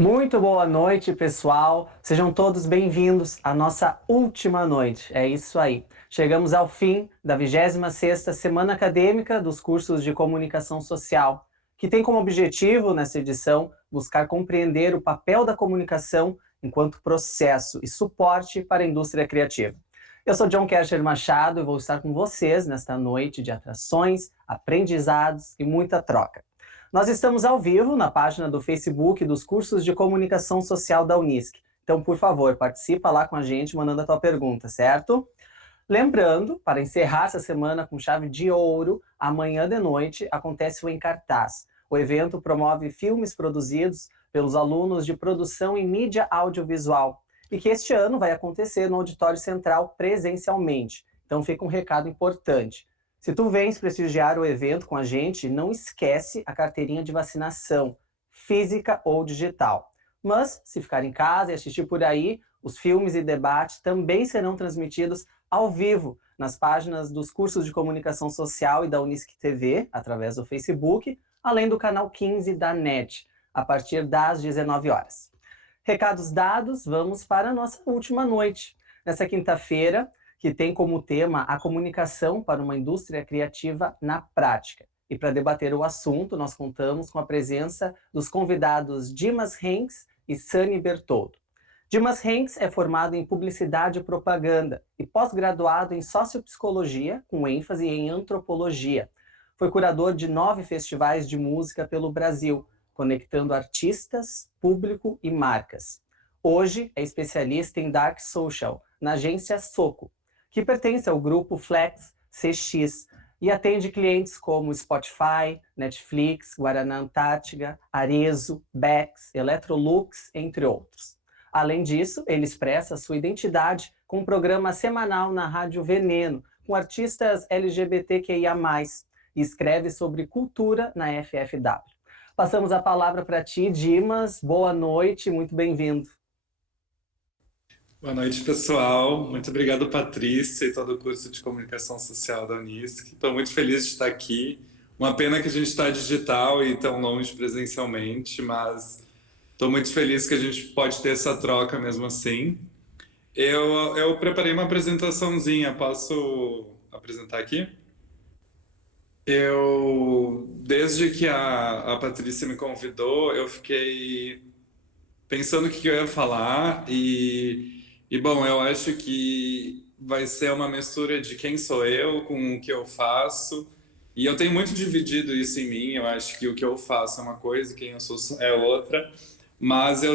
Muito boa noite, pessoal. Sejam todos bem-vindos à nossa última noite. É isso aí. Chegamos ao fim da 26ª Semana Acadêmica dos cursos de Comunicação Social, que tem como objetivo, nessa edição, buscar compreender o papel da comunicação enquanto processo e suporte para a indústria criativa. Eu sou John Kercher Machado e vou estar com vocês nesta noite de atrações, aprendizados e muita troca. Nós estamos ao vivo na página do Facebook dos cursos de Comunicação Social da Unisc. Então, por favor, participa lá com a gente, mandando a tua pergunta, certo? Lembrando, para encerrar essa semana com chave de ouro, amanhã de noite acontece o Em Cartaz. O evento promove filmes produzidos pelos alunos de produção em mídia audiovisual e que este ano vai acontecer no Auditório Central presencialmente. Então fica um recado importante. Se tu vens prestigiar o evento com a gente, não esquece a carteirinha de vacinação, física ou digital. Mas, se ficar em casa e assistir por aí, os filmes e debates também serão transmitidos ao vivo nas páginas dos cursos de comunicação social e da Unisc TV, através do Facebook, além do canal 15 da NET, a partir das 19 horas. Recados dados, vamos para a nossa última noite. Nessa quinta-feira, que tem como tema a comunicação para uma indústria criativa na prática. E para debater o assunto, nós contamos com a presença dos convidados Dimas Henks e Sani Bertoldo. Dimas Henks é formado em Publicidade e Propaganda e pós-graduado em Sociopsicologia, com ênfase em Antropologia. Foi curador de 9 festivais de música pelo Brasil, conectando artistas, público e marcas. Hoje é especialista em Dark Social, na agência Soco, que pertence ao grupo Flex CX e atende clientes como Spotify, Netflix, Guaraná Antártica, Arezzo, Bex, Electrolux, entre outros. Além disso, ele expressa sua identidade com um programa semanal na Rádio Veneno, com artistas LGBTQIA+, e escreve sobre cultura na FFW. Passamos a palavra para ti, Dimas. Boa noite, muito bem-vindo. Boa noite, pessoal. Muito obrigado, Patrícia, e todo o curso de Comunicação Social da Unisc. Estou muito feliz de estar aqui. Uma pena que a gente está digital e tão longe presencialmente, mas estou muito feliz que a gente pode ter essa troca mesmo assim. Eu preparei uma apresentaçãozinha. Posso apresentar aqui? Desde que a Patrícia me convidou, eu fiquei pensando o que eu ia falar e bom, eu acho que vai ser uma mistura de quem sou eu com o que eu faço. E eu tenho muito dividido isso em mim. Eu acho que o que eu faço é uma coisa e quem eu sou é outra. Mas eu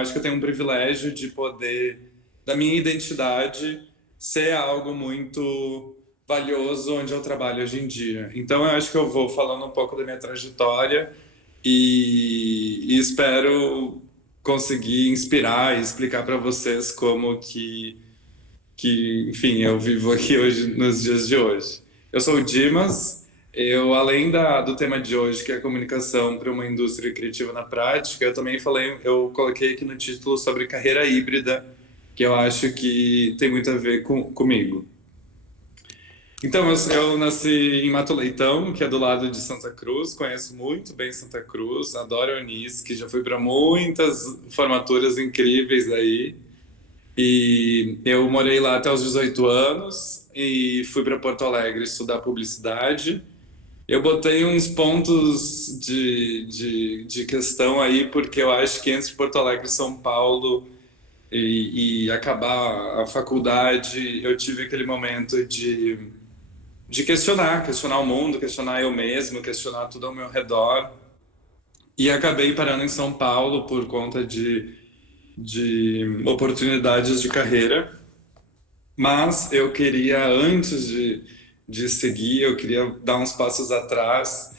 acho que eu tenho um privilégio de poder, da minha identidade, ser algo muito valioso onde eu trabalho hoje em dia. Então eu acho que eu vou falando um pouco da minha trajetória e espero conseguir inspirar e explicar para vocês como enfim, eu vivo aqui hoje, nos dias de hoje. Eu sou o Dimas, além do tema de hoje, que é a comunicação para uma indústria criativa na prática, eu coloquei aqui no título sobre carreira híbrida, que eu acho que tem muito a ver comigo. Então, eu nasci em Mato Leitão, que é do lado de Santa Cruz, conheço muito bem Santa Cruz, adoro a Unisc, já fui para muitas formaturas incríveis aí. E eu morei lá até os 18 anos e fui para Porto Alegre estudar publicidade. Eu botei uns pontos de questão aí, porque eu acho que entre Porto Alegre e São Paulo e acabar a faculdade, eu tive aquele momento de questionar o mundo, questionar eu mesmo, questionar tudo ao meu redor. E acabei parando em São Paulo por conta de oportunidades de carreira. Mas eu queria, antes de seguir, eu queria dar uns passos atrás,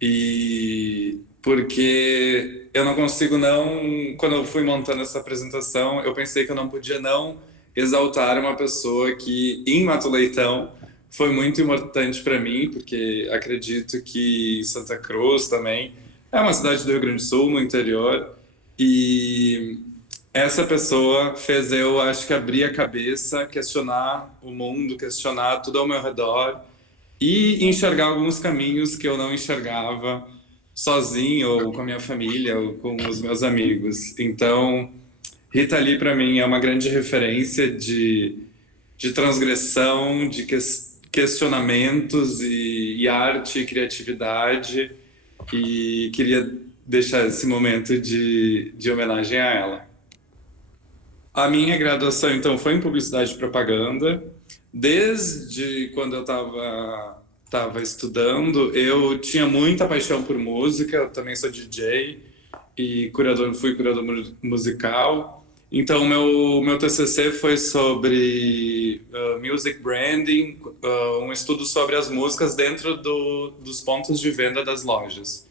e porque eu não consigo não... Quando eu fui montando essa apresentação, eu pensei que eu não podia não exaltar uma pessoa que, em Mato Leitão, foi muito importante para mim, porque acredito que Santa Cruz também é uma cidade do Rio Grande do Sul, no interior, e essa pessoa fez eu, acho que, abrir a cabeça, questionar o mundo, questionar tudo ao meu redor e enxergar alguns caminhos que eu não enxergava sozinho ou com a minha família ou com os meus amigos. Então, Rita Lee para mim é uma grande referência de transgressão, de questionamentos e arte e criatividade, e queria deixar esse momento de homenagem a ela. A minha graduação, então, foi em publicidade e propaganda. Desde quando eu estava estudando, eu tinha muita paixão por música, eu também sou DJ e fui curador musical. Então, meu TCC foi sobre music branding, um estudo sobre as músicas dentro dos pontos de venda das lojas.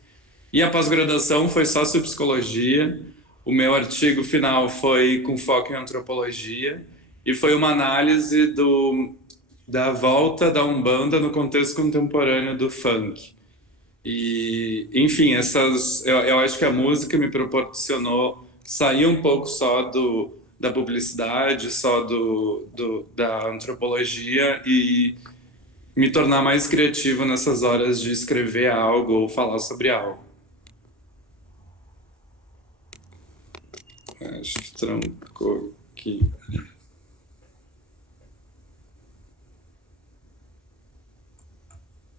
E a pós-graduação foi sociopsicologia. O meu artigo final foi com foco em antropologia e foi uma análise da volta da Umbanda no contexto contemporâneo do funk. E, enfim, eu acho que a música me proporcionou sair um pouco só da publicidade, só da antropologia e me tornar mais criativo nessas horas de escrever algo ou falar sobre algo. Acho que trancou aqui.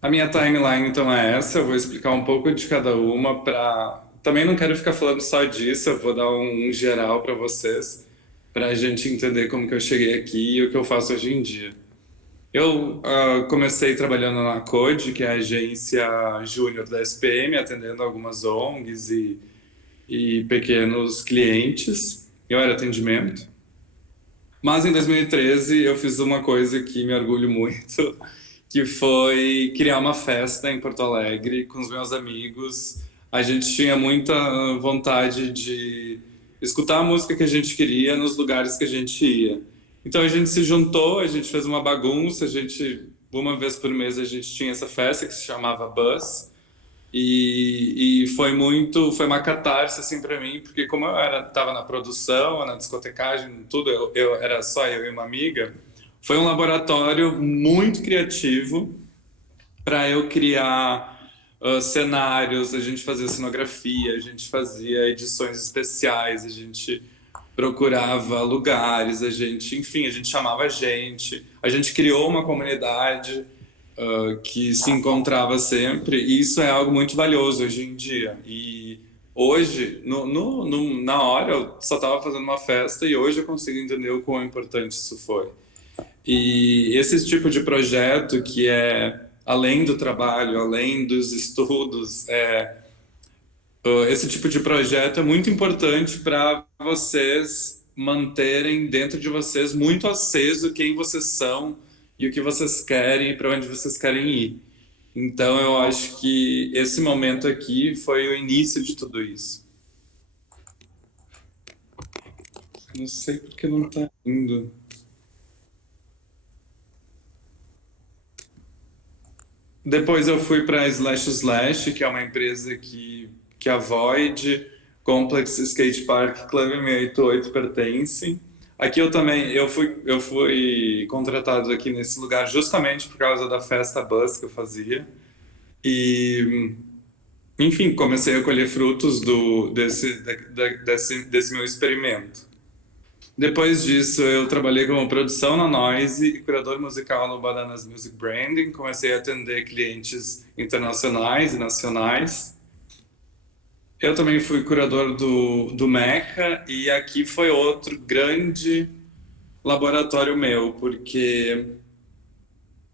A minha timeline, então, é essa. Eu vou explicar um pouco de cada uma para... Também não quero ficar falando só disso, eu vou dar um geral para vocês, para a gente entender como que eu cheguei aqui e o que eu faço hoje em dia. Eu comecei trabalhando na Code, que é a agência júnior da SPM, atendendo algumas ONGs e pequenos clientes. Eu era atendimento. Mas em 2013 eu fiz uma coisa que me orgulho muito, que foi criar uma festa em Porto Alegre com os meus amigos. A gente tinha muita vontade de escutar a música que a gente queria nos lugares que a gente ia. Então a gente se juntou, a gente fez uma bagunça, uma vez por mês a gente tinha essa festa que se chamava Buzz. E foi uma catarse assim para mim, porque como eu estava na produção, na discotecagem, tudo, era só eu e uma amiga, foi um laboratório muito criativo para eu criar cenários, a gente fazia cenografia, a gente fazia edições especiais, a gente procurava lugares, enfim, a gente chamava a gente criou uma comunidade que se encontrava sempre, e isso é algo muito valioso hoje em dia. E hoje, na hora, eu só estava fazendo uma festa, e hoje eu consigo entender o quão importante isso foi. E esse tipo de projeto que é além do trabalho, além dos estudos, esse tipo de projeto é muito importante para vocês manterem dentro de vocês muito aceso quem vocês são e o que vocês querem e para onde vocês querem ir. Então eu acho que esse momento aqui foi o início de tudo isso. Não sei porque não está indo. Depois eu fui para Slash, que é uma empresa que a Void, Complex Skate Park, Club M88 pertencem. Aqui eu fui contratado aqui nesse lugar justamente por causa da festa Buzz que eu fazia. E, enfim, comecei a colher frutos desse meu experimento. Depois disso, eu trabalhei como produção na Noise e curador musical no Bananas Music Branding. Comecei a atender clientes internacionais e nacionais. Eu também fui curador do Meca, e aqui foi outro grande laboratório meu, porque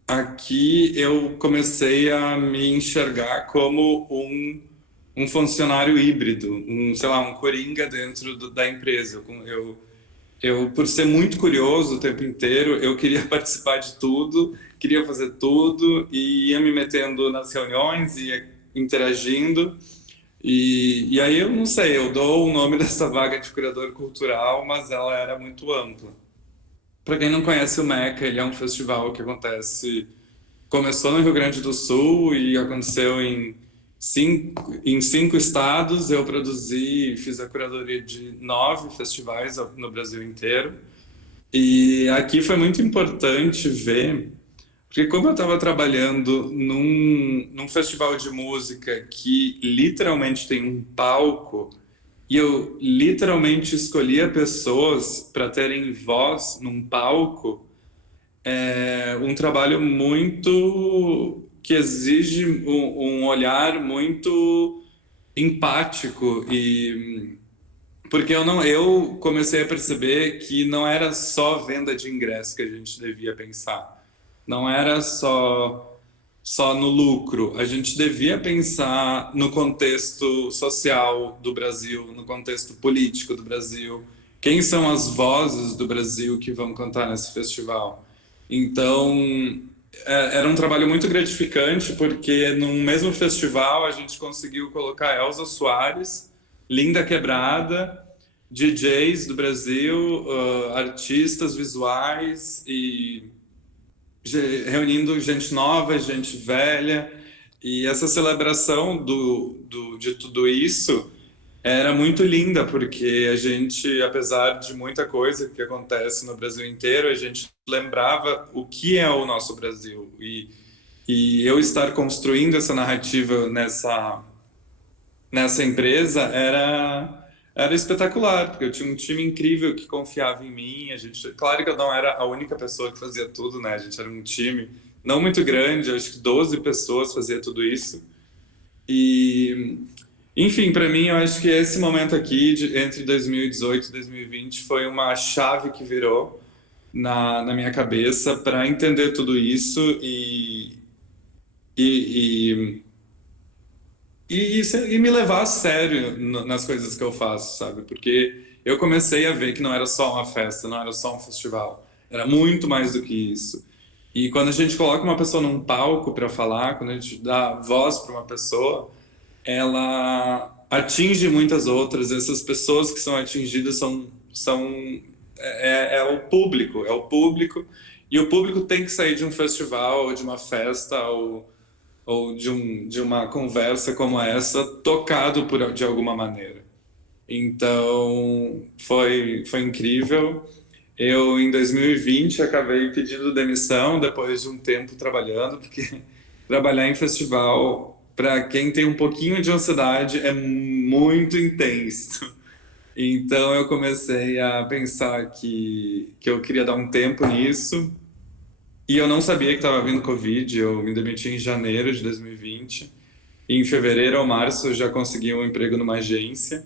aqui eu comecei a me enxergar como um funcionário híbrido, sei lá, um coringa dentro da empresa. Eu, por ser muito curioso o tempo inteiro, eu queria participar de tudo, queria fazer tudo, e ia me metendo nas reuniões, ia interagindo. E aí eu não sei, eu dou o nome dessa vaga de curador cultural, mas ela era muito ampla. Para quem não conhece o Meca, ele é um festival que começou no Rio Grande do Sul e aconteceu em 5 estados. Eu produzi e fiz a curadoria de 9 festivais no Brasil inteiro. E aqui foi muito importante ver Porque como eu estava trabalhando num festival de música que literalmente tem um palco, e eu literalmente escolhia pessoas para terem voz num palco, é um trabalho muito que exige um olhar muito empático e porque eu comecei a perceber que não era só venda de ingresso que a gente devia pensar. Não era só no lucro. A gente devia pensar no contexto social do Brasil, no contexto político do Brasil. Quem são as vozes do Brasil que vão cantar nesse festival? Então, era um trabalho muito gratificante, porque num mesmo festival a gente conseguiu colocar Elza Soares, Linda Quebrada, DJs do Brasil, artistas visuais e reunindo gente nova, gente velha. E essa celebração de tudo isso era muito linda, porque a gente, apesar de muita coisa que acontece no Brasil inteiro, a gente lembrava o que é o nosso Brasil. E eu estar construindo essa narrativa nessa empresa era espetacular, porque eu tinha um time incrível que confiava em mim. A gente, claro que eu não era a única pessoa que fazia tudo, né? A gente era um time não muito grande, acho que 12 pessoas fazia tudo isso. E, enfim, para mim, eu acho que esse momento aqui, entre 2018 e 2020, foi uma chave que virou na minha cabeça para entender tudo isso e, e me levar a sério nas coisas que eu faço, sabe? Porque eu comecei a ver que não era só uma festa, não era só um festival, era muito mais do que isso. E quando a gente coloca uma pessoa num palco para falar, quando a gente dá voz para uma pessoa, ela atinge muitas outras. Essas pessoas que são atingidas é o público, e o público tem que sair de um festival, ou de uma festa, ou de uma conversa como essa, tocado de alguma maneira. Então, foi incrível. Eu, em 2020, acabei pedindo demissão depois de um tempo trabalhando, porque trabalhar em festival, para quem tem um pouquinho de ansiedade, é muito intenso. Então, eu comecei a pensar que eu queria dar um tempo nisso, e eu não sabia que estava vindo Covid. Eu me demiti em janeiro de 2020. E em fevereiro ou março eu já consegui um emprego numa agência.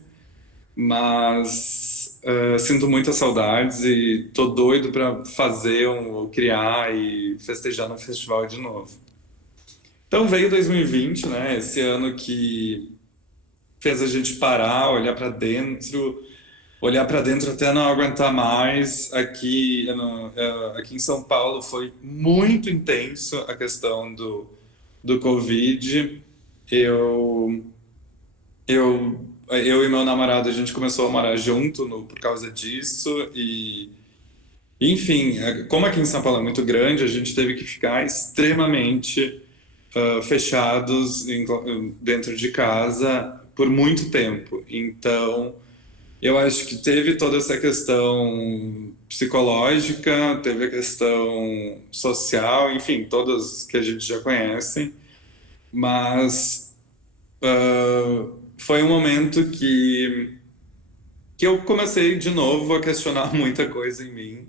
Mas sinto muitas saudades e tô doido para fazer ou criar e festejar no festival de novo. Então veio 2020, né? Esse ano que fez a gente parar, olhar para dentro até não aguentar mais. Aqui em São Paulo foi muito intenso a questão do Covid. Eu, eu e meu namorado, a gente começou a morar junto por causa disso. Enfim, como aqui em São Paulo é muito grande, a gente teve que ficar extremamente fechados dentro de casa por muito tempo. Então, eu acho que teve toda essa questão psicológica, teve a questão social, enfim, todas que a gente já conhece, mas foi um momento que eu comecei de novo a questionar muita coisa em mim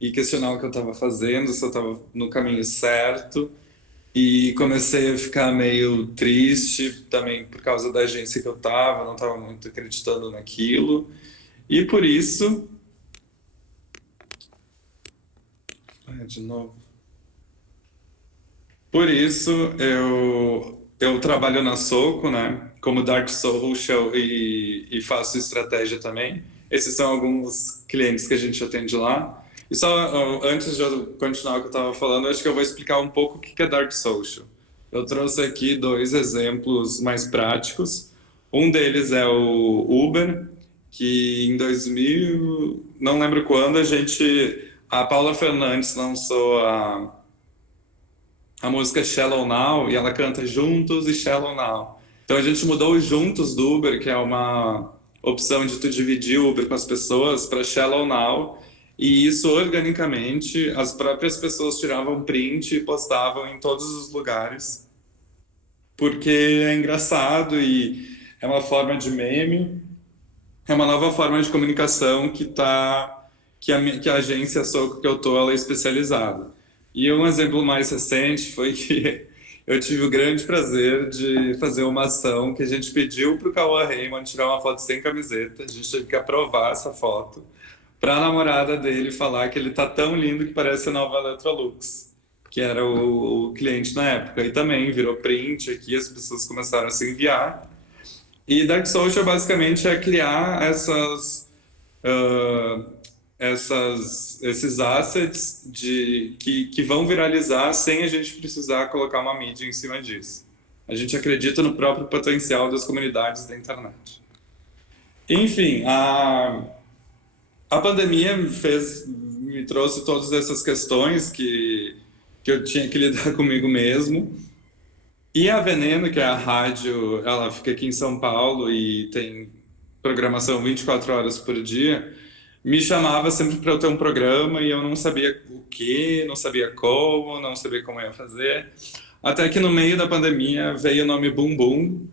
e questionar o que eu estava fazendo, se eu estava no caminho certo. E comecei a ficar meio triste também por causa da agência que eu estava, não estava muito acreditando naquilo. E por isso. De novo. Por isso eu trabalho na Soco, né? Como Dark Social e faço estratégia também. Esses são alguns clientes que a gente atende lá. E só antes de eu continuar o que eu estava falando, acho que eu vou explicar um pouco o que é Dark Social. Eu trouxe aqui dois exemplos mais práticos. Um deles é o Uber, que em 2000, não lembro quando, a Paula Fernandes lançou a música Shallow Now, e ela canta Juntos e Shallow Now. Então a gente mudou o Juntos do Uber, que é uma opção de tu dividir o Uber com as pessoas, para Shallow Now. E isso, organicamente, as próprias pessoas tiravam print e postavam em todos os lugares, porque é engraçado e é uma forma de meme, é uma nova forma de comunicação que a agência Soco que eu tô, ela é especializada. E um exemplo mais recente foi que eu tive o grande prazer de fazer uma ação que a gente pediu para o Cauã Raymond tirar uma foto sem camiseta. A gente teve que aprovar essa foto para a namorada dele falar que ele tá tão lindo que parece a nova Electrolux, que era o cliente na época. E também virou print aqui, as pessoas começaram a se enviar. E Dark Social basicamente é criar ah, esses assets que vão viralizar sem a gente precisar colocar uma mídia em cima disso. A gente acredita no próprio potencial das comunidades da internet. Enfim, a pandemia me trouxe todas essas questões que eu tinha que lidar comigo mesmo. E a Veneno, que é a rádio, ela fica aqui em São Paulo e tem programação 24 horas por dia, me chamava sempre para eu ter um programa e eu não sabia o que, não sabia como, não sabia como ia fazer. Até que no meio da pandemia veio o nome Bum Bum,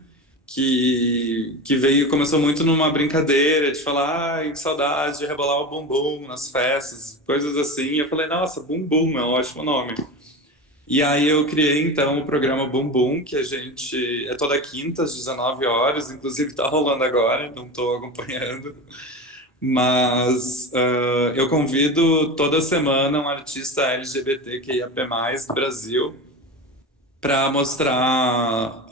que veio, começou muito numa brincadeira de falar, ai, que saudade de rebolar o bumbum nas festas, coisas assim. E eu falei, nossa, Bum Bum é um ótimo nome. E aí eu criei então o programa Bum Bum, que a gente é toda quinta às 19 horas, inclusive tá rolando agora, não estou acompanhando. Mas eu convido toda semana um artista LGBTQIAP+, do Brasil para mostrar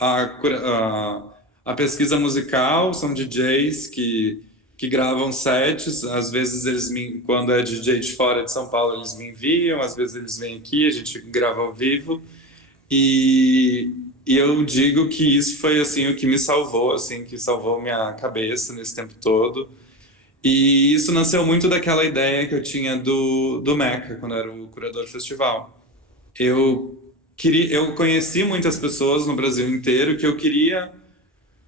a pesquisa musical. São DJs que gravam sets, às vezes quando é DJ de fora de São Paulo, eles me enviam, às vezes eles vêm aqui, a gente grava ao vivo. E eu digo que isso foi assim o que me salvou, assim, que salvou minha cabeça nesse tempo todo. E isso nasceu muito daquela ideia que eu tinha do Meca, quando eu era o curador do festival. Eu conheci muitas pessoas no Brasil inteiro que eu queria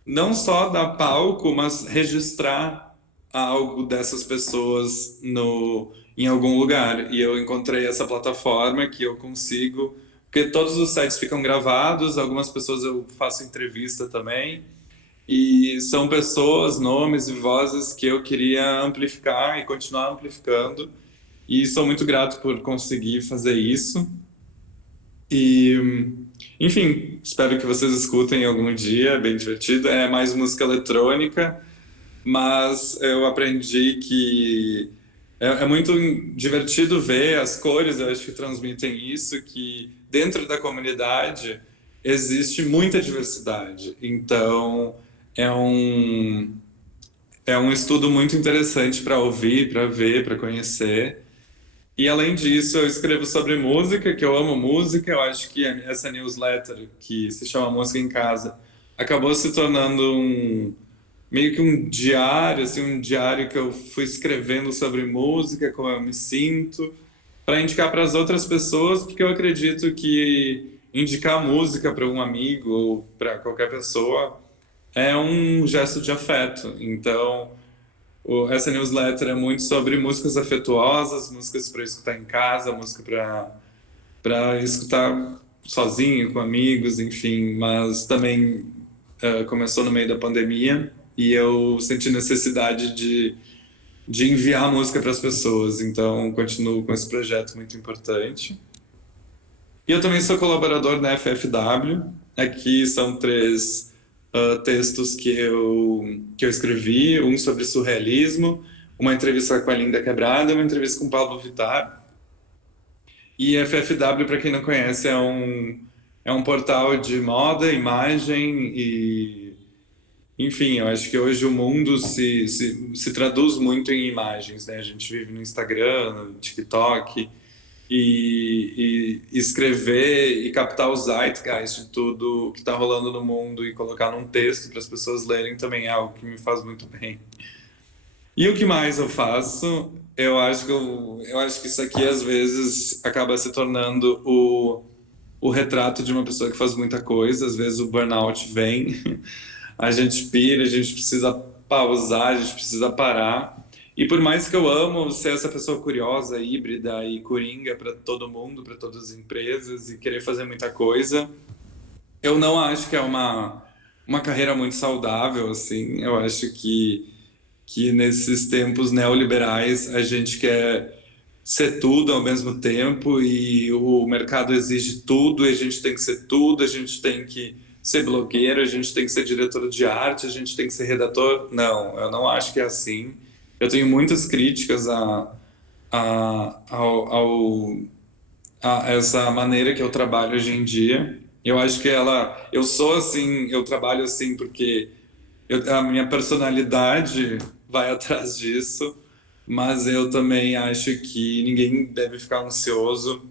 não só dar palco, mas registrar algo dessas pessoas em algum lugar. E eu encontrei essa plataforma que eu consigo, porque todos os sites ficam gravados, algumas pessoas eu faço entrevista também. E são pessoas, nomes e vozes que eu queria amplificar e continuar amplificando. E sou muito grato por conseguir fazer isso. E, enfim, espero que vocês escutem algum dia, é bem divertido. É mais música eletrônica, mas eu aprendi que é muito divertido ver as cores, eu acho que transmitem isso, que dentro da comunidade existe muita diversidade. Então, é um, é um estudo muito interessante para ouvir, para ver, para conhecer. E além disso, eu escrevo sobre música, que eu amo música. Eu acho que essa newsletter, que se chama Música em Casa, acabou se tornando meio que um diário, assim, um diário que eu fui escrevendo sobre música, como eu me sinto, para indicar para as outras pessoas, porque eu acredito que indicar música para um amigo ou para qualquer pessoa é um gesto de afeto. Então, essa newsletter é muito sobre músicas afetuosas, músicas para escutar em casa, música para escutar sozinho, com amigos, enfim. Mas também começou no meio da pandemia e eu senti necessidade de enviar música para as pessoas. Então, continuo com esse projeto muito importante. E eu também sou colaborador da FFW. Aqui são três textos que eu escrevi, um sobre surrealismo, uma entrevista com a Linda Quebrada e uma entrevista com o Pablo Vittar. E FFW, para quem não conhece, é um portal de moda, imagem e... Enfim, eu acho que hoje o mundo se traduz muito em imagens, né? A gente vive no Instagram, no TikTok, e escrever e captar o zeitgeist de tudo que está rolando no mundo e colocar num texto para as pessoas lerem também é algo que me faz muito bem. E o que mais eu faço? Eu acho que isso aqui às vezes acaba se tornando o retrato de uma pessoa que faz muita coisa. Às vezes o burnout vem, a gente pira, a gente precisa pausar, a gente precisa parar. E por mais que eu amo ser essa pessoa curiosa, híbrida e coringa para todo mundo, para todas as empresas e querer fazer muita coisa, eu não acho que é uma carreira muito saudável, assim. Eu acho que nesses tempos neoliberais a gente quer ser tudo ao mesmo tempo e o mercado exige tudo, e a gente tem que ser tudo, a gente tem que ser blogueiro, a gente tem que ser diretor de arte, a gente tem que ser redator. Não, eu não acho que é assim. Eu tenho muitas críticas a, ao, ao, a essa maneira que eu trabalho hoje em dia. Eu acho que eu sou assim, eu trabalho assim porque a minha personalidade vai atrás disso, mas eu também acho que ninguém deve ficar ansioso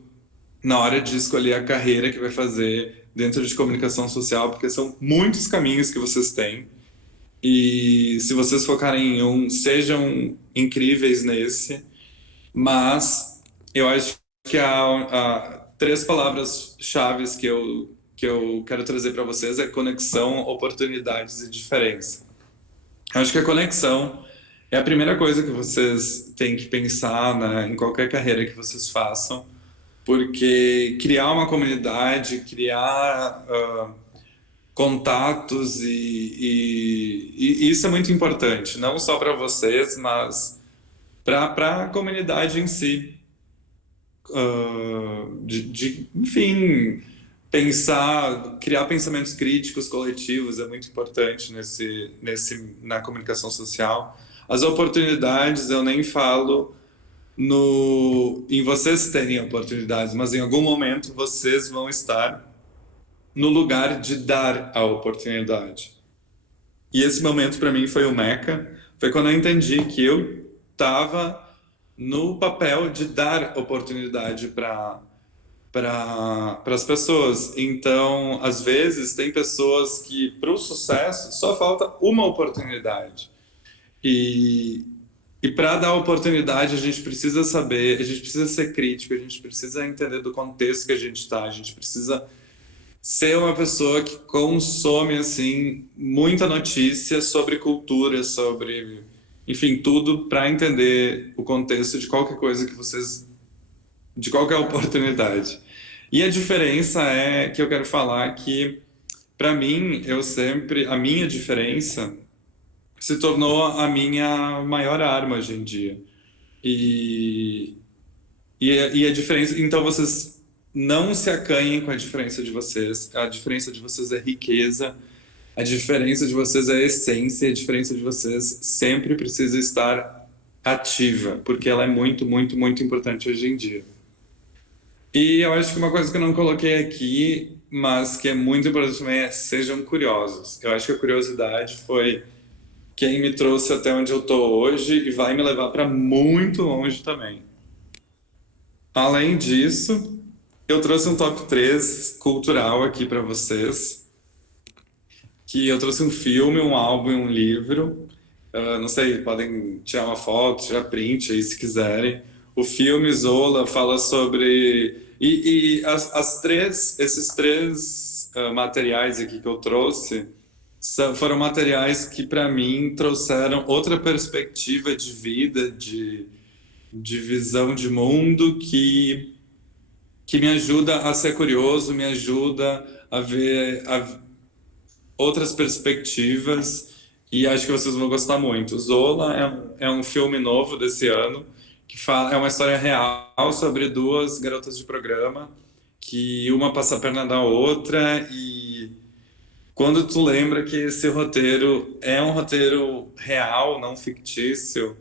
na hora de escolher a carreira que vai fazer dentro de comunicação social, porque são muitos caminhos que vocês têm. E se vocês focarem em um, sejam incríveis nesse, mas eu acho que há três palavras-chave que eu quero trazer para vocês é conexão, oportunidades e diferença. Eu acho que a conexão é a primeira coisa que vocês têm que pensar, né, em qualquer carreira que vocês façam, porque criar uma comunidade, criar contatos e isso é muito importante, não só para vocês, mas para a comunidade em si. Enfim, pensar, criar pensamentos críticos coletivos é muito importante na comunicação social. As oportunidades, eu nem falo em vocês terem oportunidades, mas em algum momento vocês vão estar no lugar de dar a oportunidade. E esse momento para mim foi o Meca, foi quando eu entendi que eu estava no papel de dar oportunidade para as pessoas. Então, às vezes, tem pessoas que, para o sucesso, só falta uma oportunidade. E, e para dar oportunidade, a gente precisa saber, a gente precisa ser crítico, a gente precisa entender do contexto que a gente está, a gente precisa ser uma pessoa que consome assim muita notícia sobre cultura, sobre, enfim, tudo para entender o contexto de qualquer coisa que vocês, de qualquer oportunidade. E a diferença é que eu quero falar que, para mim, a minha diferença se tornou a minha maior arma hoje em dia. E, e a diferença, então vocês não se acanhem com a diferença de vocês. A diferença de vocês é riqueza, a diferença de vocês é essência, a diferença de vocês sempre precisa estar ativa, porque ela é muito, muito, muito importante hoje em dia. E eu acho que uma coisa que eu não coloquei aqui, mas que é muito importante também é sejam curiosos. Eu acho que a curiosidade foi quem me trouxe até onde eu tô hoje e vai me levar para muito longe também. Além disso, eu trouxe um top 3 cultural aqui para vocês, que eu trouxe um filme, um álbum e um livro. Não sei, podem tirar uma foto, tirar print aí se quiserem. O filme Zola fala sobre esses três materiais aqui que eu trouxe foram materiais que para mim trouxeram outra perspectiva de vida, de visão de mundo que me ajuda a ser curioso, me ajuda a ver outras perspectivas e acho que vocês vão gostar muito. Zola é um filme novo desse ano que é uma história real sobre duas garotas de programa que uma passa a perna da outra e quando tu lembra que esse roteiro é um roteiro real, não fictício,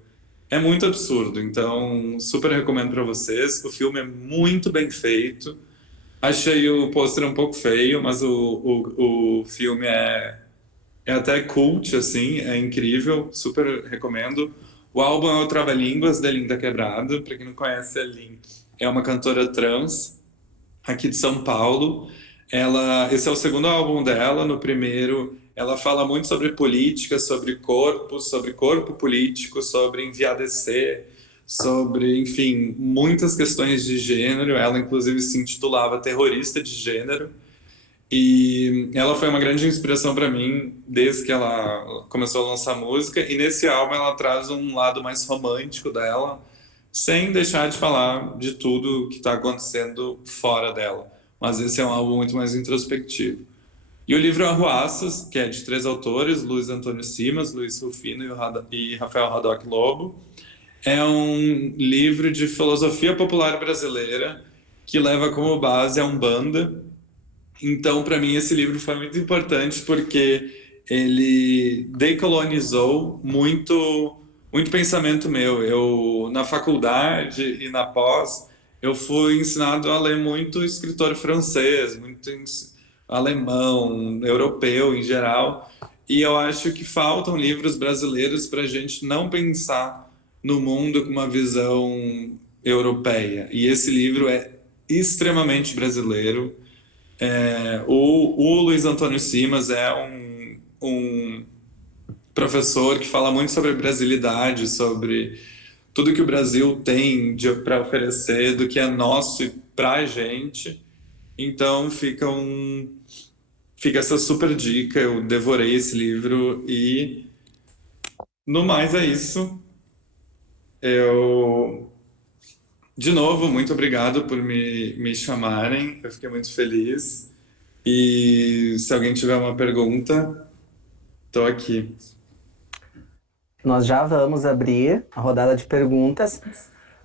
é muito absurdo. Então, super recomendo para vocês. O filme é muito bem feito. Achei o pôster um pouco feio, mas o filme é até cult, assim, é incrível, super recomendo. O álbum é o Trava-Línguas, da Linda Quebrado. Para quem não conhece, a Lin é uma cantora trans aqui de São Paulo. Esse é o segundo álbum dela. No primeiro, ela fala muito sobre política, sobre corpo político, sobre enviadecer, sobre, enfim, muitas questões de gênero. Ela, inclusive, se intitulava terrorista de gênero. E ela foi uma grande inspiração para mim desde que ela começou a lançar música. E nesse álbum ela traz um lado mais romântico dela, sem deixar de falar de tudo que está acontecendo fora dela. Mas esse é um álbum muito mais introspectivo. E o livro Arruaças, que é de três autores, Luiz Antônio Simas, Luiz Rufino e Rafael Haddock Lobo. É um livro de filosofia popular brasileira que leva como base a Umbanda. Então, para mim, esse livro foi muito importante porque ele decolonizou muito pensamento meu. Eu, na faculdade e na pós, eu fui ensinado a ler muito escritor francês, alemão, europeu em geral. E eu acho que faltam livros brasileiros para a gente não pensar no mundo com uma visão europeia. E esse livro é extremamente brasileiro. O Luiz Antônio Simas é um professor que fala muito sobre brasilidade, sobre tudo que o Brasil tem para oferecer, do que é nosso para a gente. Então fica essa super dica. Eu devorei esse livro e no mais é isso. Eu de novo, muito obrigado por me chamarem. Eu fiquei muito feliz. E se alguém tiver uma pergunta, estou aqui. Nós já vamos abrir a rodada de perguntas.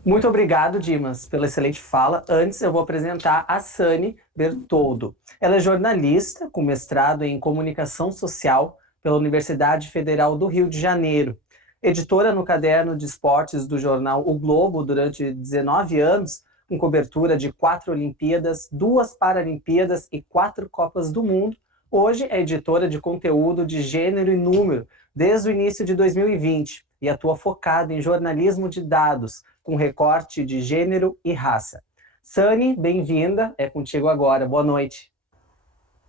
Muito obrigado, Dimas, pela excelente fala. Antes, eu vou apresentar a Sani Bertoldo. Ela é jornalista com mestrado em comunicação social pela Universidade Federal do Rio de Janeiro. Editora no caderno de esportes do jornal O Globo durante 19 anos, com cobertura de 4 Olimpíadas, 2 Paralimpíadas e 4 Copas do Mundo. Hoje é editora de conteúdo de gênero e número desde o início de 2020 e atua focada em jornalismo de dados, com recorte de gênero e raça. Sani, bem-vinda, é contigo agora. Boa noite.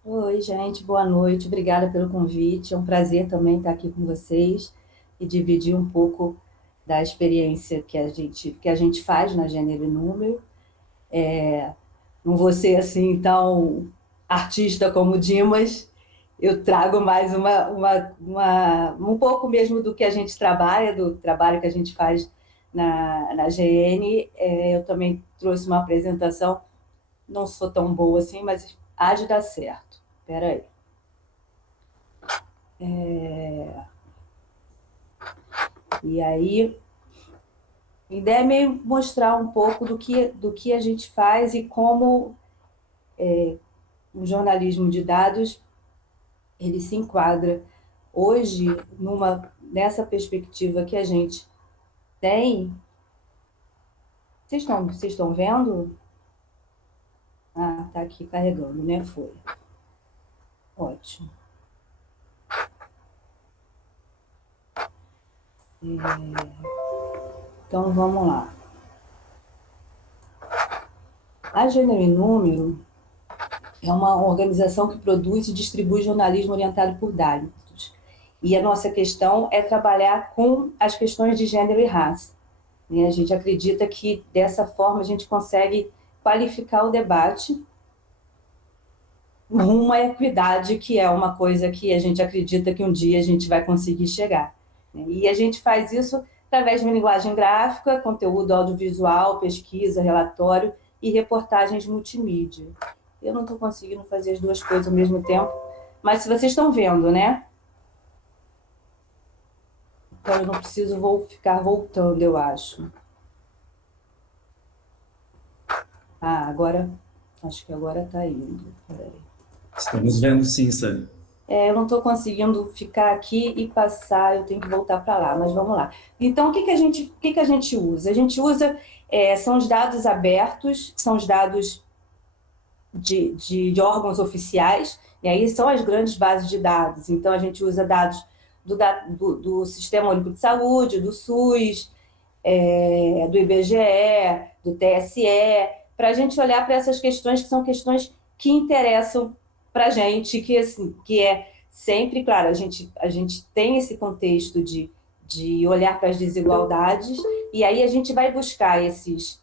Oi, gente, boa noite. Obrigada pelo convite. É um prazer também estar aqui com vocês e dividir um pouco da experiência que a gente faz na Gênero e Número. Não vou ser assim tão artista como o Dimas. Eu trago mais um pouco mesmo do que a gente trabalha, do trabalho que a gente faz na GN. Eu também trouxe uma apresentação, não sou tão boa assim, mas há de dar certo. Espera aí. E aí, a ideia é meio mostrar um pouco do que a gente faz e como o jornalismo de dados ele se enquadra hoje nessa perspectiva que a gente tem. Vocês estão vendo? Ah, tá aqui carregando, né? Foi. Ótimo. Então, vamos lá. A Gênero e Número é uma organização que produz e distribui jornalismo orientado por dados. E a nossa questão é trabalhar com as questões de gênero e raça. E a gente acredita que, dessa forma, a gente consegue qualificar o debate rumo à equidade, que é uma coisa que a gente acredita que um dia a gente vai conseguir chegar. E a gente faz isso através de uma linguagem gráfica, conteúdo audiovisual, pesquisa, relatório e reportagens multimídia. Eu não estou conseguindo fazer as duas coisas ao mesmo tempo, mas se vocês estão vendo, né? Então eu não preciso ficar voltando, eu acho. Ah, agora, acho que agora está indo. Peraí. Estamos vendo sim, Sani. Eu não estou conseguindo ficar aqui e passar, eu tenho que voltar para lá, mas vamos lá. Então, o que que a gente usa? A gente usa, são os dados abertos, são os dados de órgãos oficiais, e aí são as grandes bases de dados. Então, a gente usa dados do Sistema Único de Saúde, do SUS, do IBGE, do TSE, para a gente olhar para essas questões que são questões que interessam para a gente, que é sempre, claro, a gente tem esse contexto de olhar para as desigualdades, e aí a gente vai buscar esses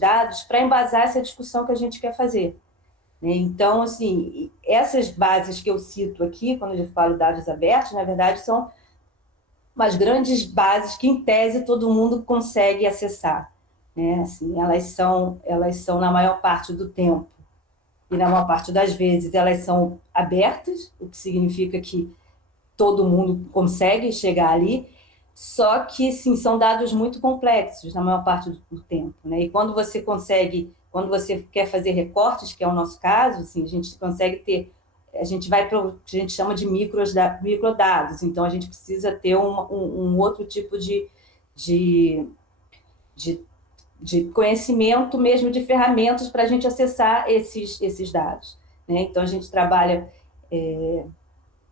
dados para embasar essa discussão que a gente quer fazer. né? Então, assim, essas bases que eu cito aqui, quando eu falo dados abertos, na verdade, são umas grandes bases que, em tese, todo mundo consegue acessar, né? Assim, elas são, na maior parte do tempo, e na maior parte das vezes, elas são abertas, o que significa que todo mundo consegue chegar ali, só que, sim, são dados muito complexos na maior parte do tempo, né? E quando você quer fazer recortes, que é o nosso caso, assim, a gente vai para o que a gente chama de microdados, então a gente precisa ter um outro tipo de, de, de conhecimento mesmo, de ferramentas para a gente acessar esses dados, né? Então a gente trabalha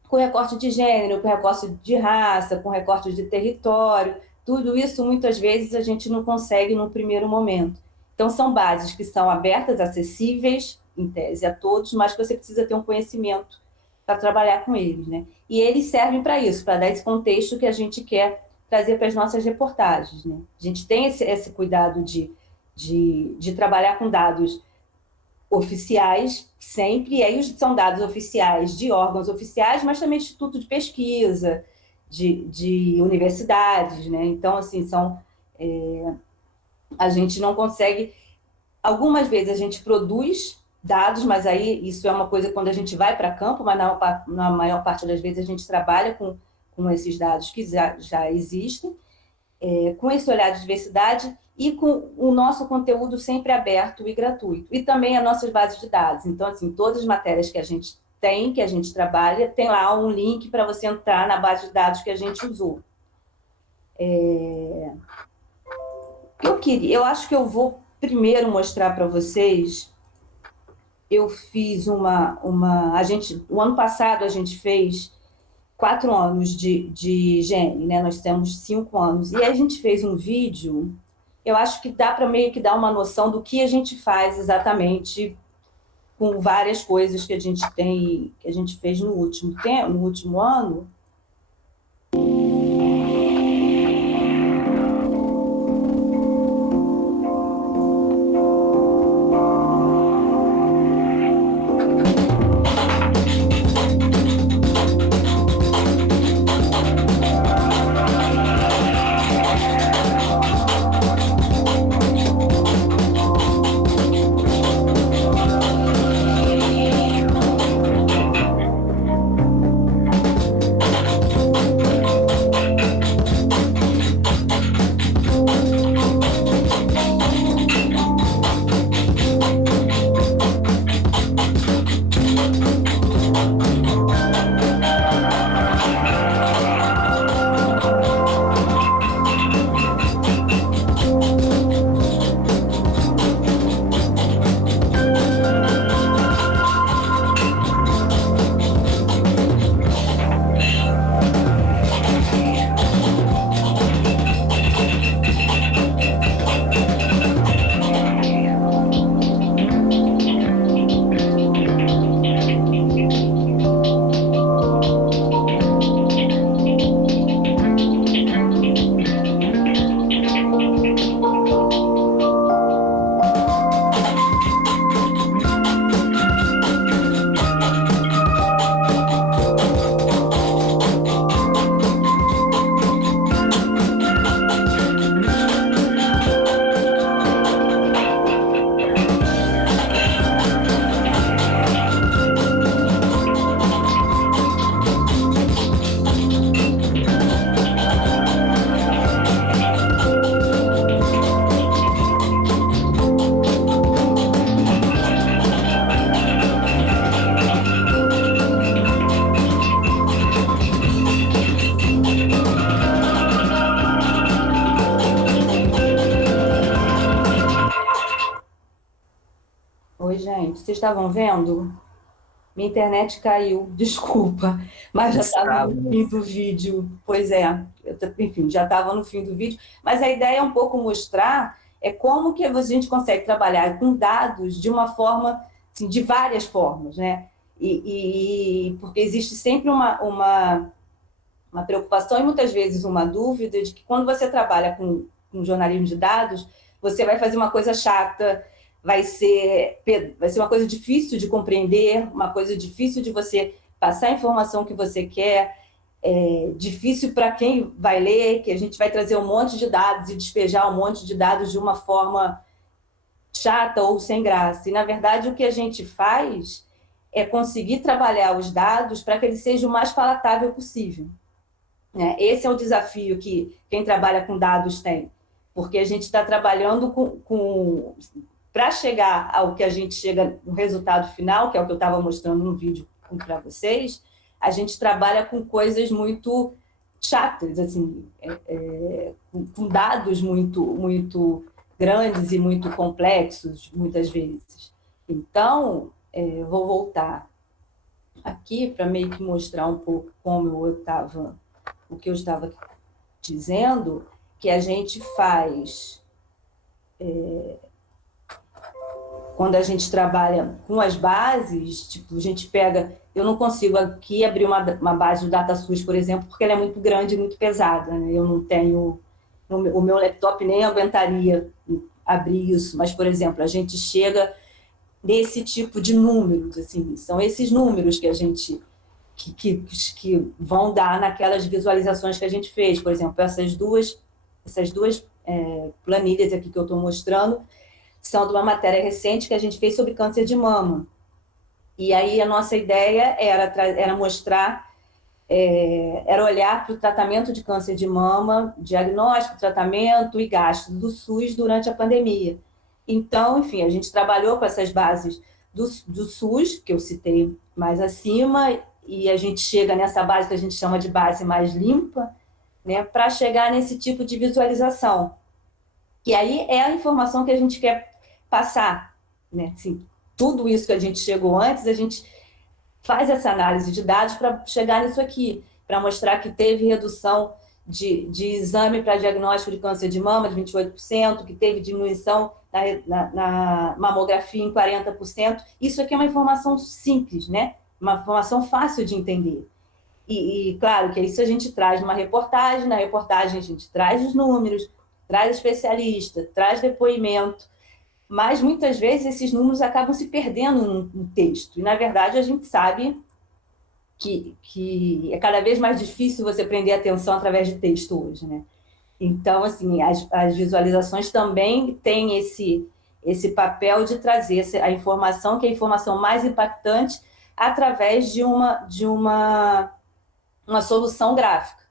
com recorte de gênero, com recorte de raça, com recorte de território. Tudo isso, muitas vezes, a gente não consegue no primeiro momento. Então, são bases que são abertas, acessíveis, em tese, a todos, mas que você precisa ter um conhecimento para trabalhar com eles, né? E eles servem para isso, para dar esse contexto que a gente quer trazer para as nossas reportagens, né? A gente tem esse cuidado de trabalhar com dados oficiais sempre, e aí são dados oficiais de órgãos oficiais, mas também de instituto de pesquisa, de universidades, né? Então, assim, a gente não consegue... Algumas vezes a gente produz dados, mas aí isso é uma coisa quando a gente vai para campo, mas na maior parte das vezes a gente trabalha com esses dados que já existem, com esse olhar de diversidade e com o nosso conteúdo sempre aberto e gratuito. E também as nossas bases de dados. Então, assim, todas as matérias que a gente tem, que a gente trabalha, tem lá um link para você entrar na base de dados que a gente usou. Eu acho que eu vou primeiro mostrar para vocês. Eu fiz o ano passado a gente fez 4 anos de higiene, né? Nós temos 5 anos. E a gente fez um vídeo, eu acho que dá para meio que dar uma noção do que a gente faz exatamente com várias coisas que a gente fez no último ano. Oi, gente, vocês estavam vendo? Minha internet caiu, desculpa, mas já estava no fim do vídeo. Pois é, enfim, já estava no fim do vídeo. Mas a ideia é um pouco mostrar como que a gente consegue trabalhar com dados de uma forma, assim, de várias formas, né? Porque existe sempre uma preocupação e muitas vezes uma dúvida de que quando você trabalha com jornalismo de dados, você vai fazer uma coisa chata, vai ser uma coisa difícil de compreender, uma coisa difícil de você passar a informação que você quer, difícil para quem vai ler, que a gente vai trazer um monte de dados e despejar um monte de dados de uma forma chata ou sem graça. E, na verdade, o que a gente faz é conseguir trabalhar os dados para que ele seja o mais palatável possível. Esse é o desafio que quem trabalha com dados tem, porque a gente está trabalhando para chegar ao que a gente chega no resultado final, que é o que eu estava mostrando no vídeo para vocês, a gente trabalha com coisas muito chatas, assim, com dados muito grandes e muito complexos, muitas vezes. Então, vou voltar aqui para meio que mostrar um pouco o que eu estava dizendo, que a gente faz quando a gente trabalha com as bases, tipo, a gente pega... Eu não consigo aqui abrir uma base do DataSUS, por exemplo, porque ela é muito grande e muito pesada, né? Eu não tenho... O meu laptop nem aguentaria abrir isso, mas, por exemplo, a gente chega nesse tipo de números, assim, são esses números que a gente... Que vão dar naquelas visualizações que a gente fez. Por exemplo, essas duas planilhas aqui que eu estou mostrando são de uma matéria recente que a gente fez sobre câncer de mama. E aí a nossa ideia era mostrar, era olhar para o tratamento de câncer de mama, diagnóstico, tratamento e gasto do SUS durante a pandemia. Então, enfim, a gente trabalhou com essas bases do SUS, que eu citei mais acima, e a gente chega nessa base que a gente chama de base mais limpa, né, para chegar nesse tipo de visualização. E aí é a informação que a gente quer passar, né? Assim, tudo isso que a gente chegou antes, a gente faz essa análise de dados para chegar nisso aqui, para mostrar que teve redução de exame para diagnóstico de câncer de mama de 28%, que teve diminuição na mamografia em 40%. Isso aqui é uma informação simples, né? Uma informação fácil de entender. E claro que isso a gente traz numa reportagem, na reportagem a gente traz os números, traz especialista, traz depoimento, mas muitas vezes esses números acabam se perdendo no texto. E, na verdade, a gente sabe que é cada vez mais difícil você prender atenção através de texto hoje, né? Então, assim, as visualizações também têm esse papel de trazer a informação, que é a informação mais impactante, através de uma solução gráfica.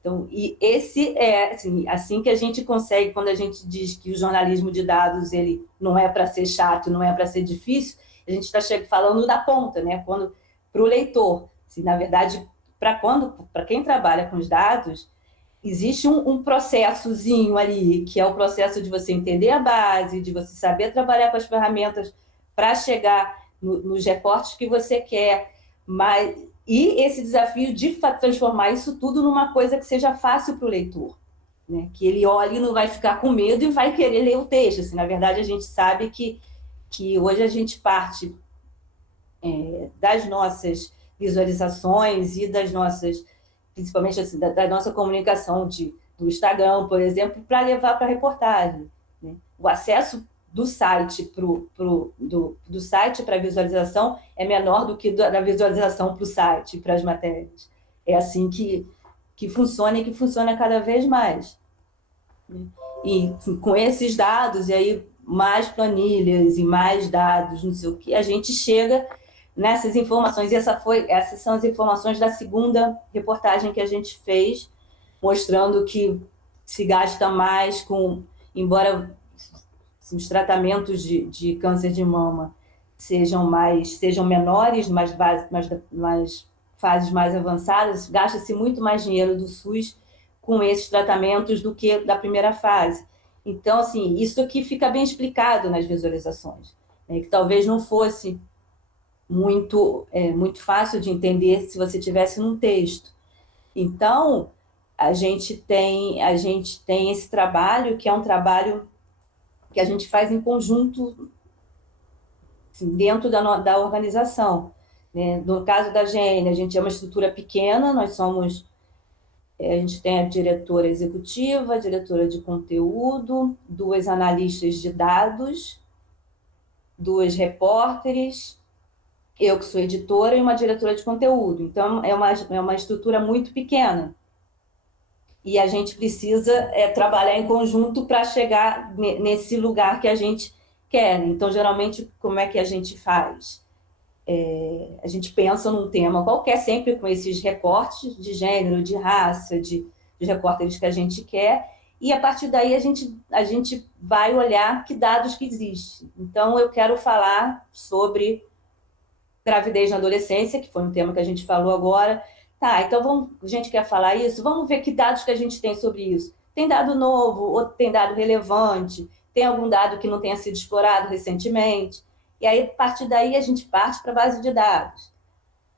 Então, e esse é assim que a gente consegue, quando a gente diz que o jornalismo de dados ele não é para ser chato, não é para ser difícil, a gente está falando da ponta, né? Quando para o leitor, assim, na verdade, para quem trabalha com os dados, existe um processozinho ali, que é o processo de você entender a base, de você saber trabalhar com as ferramentas para chegar nos recortes que você quer, e esse desafio de transformar isso tudo numa coisa que seja fácil para o leitor, né? Que ele olhe e não vai ficar com medo e vai querer ler o texto. Assim, na verdade, a gente sabe que hoje a gente parte das nossas visualizações e das nossas, principalmente assim, da nossa comunicação do Instagram, por exemplo, para levar para a reportagem, né? O acesso do site do site para a visualização é menor do que da visualização para o site, para as matérias. É assim que funciona e que funciona cada vez mais. E com esses dados, e aí mais planilhas e mais dados, não sei o que, a gente chega nessas informações. E essas são as informações da segunda reportagem que a gente fez, mostrando que se gasta mais embora os tratamentos de câncer de mama sejam menores, mas fases mais avançadas, gasta-se muito mais dinheiro do SUS com esses tratamentos do que da primeira fase. Então, assim, isso aqui fica bem explicado nas visualizações, né, que talvez não fosse muito fácil de entender se você tivesse num texto. Então, a gente tem esse trabalho, que é um trabalho que a gente faz em conjunto, assim, dentro da organização, né? No caso da GN, a gente é uma estrutura pequena, a gente tem a diretora executiva, a diretora de conteúdo, 2 analistas de dados, 2 repórteres, eu que sou editora e uma diretora de conteúdo. Então, é uma estrutura muito pequena. E a gente precisa trabalhar em conjunto para chegar nesse lugar que a gente quer. Então, geralmente, como é que a gente faz? A gente pensa num tema qualquer, sempre com esses recortes de gênero, de raça, de repórteres que a gente quer, e a partir daí a gente vai olhar que dados que existem. Então, eu quero falar sobre gravidez na adolescência, que foi um tema que a gente falou agora. Tá, então a gente quer falar isso, vamos ver que dados que a gente tem sobre isso. Tem dado novo, ou tem dado relevante, tem algum dado que não tenha sido explorado recentemente. E aí, a partir daí, a gente parte para a base de dados,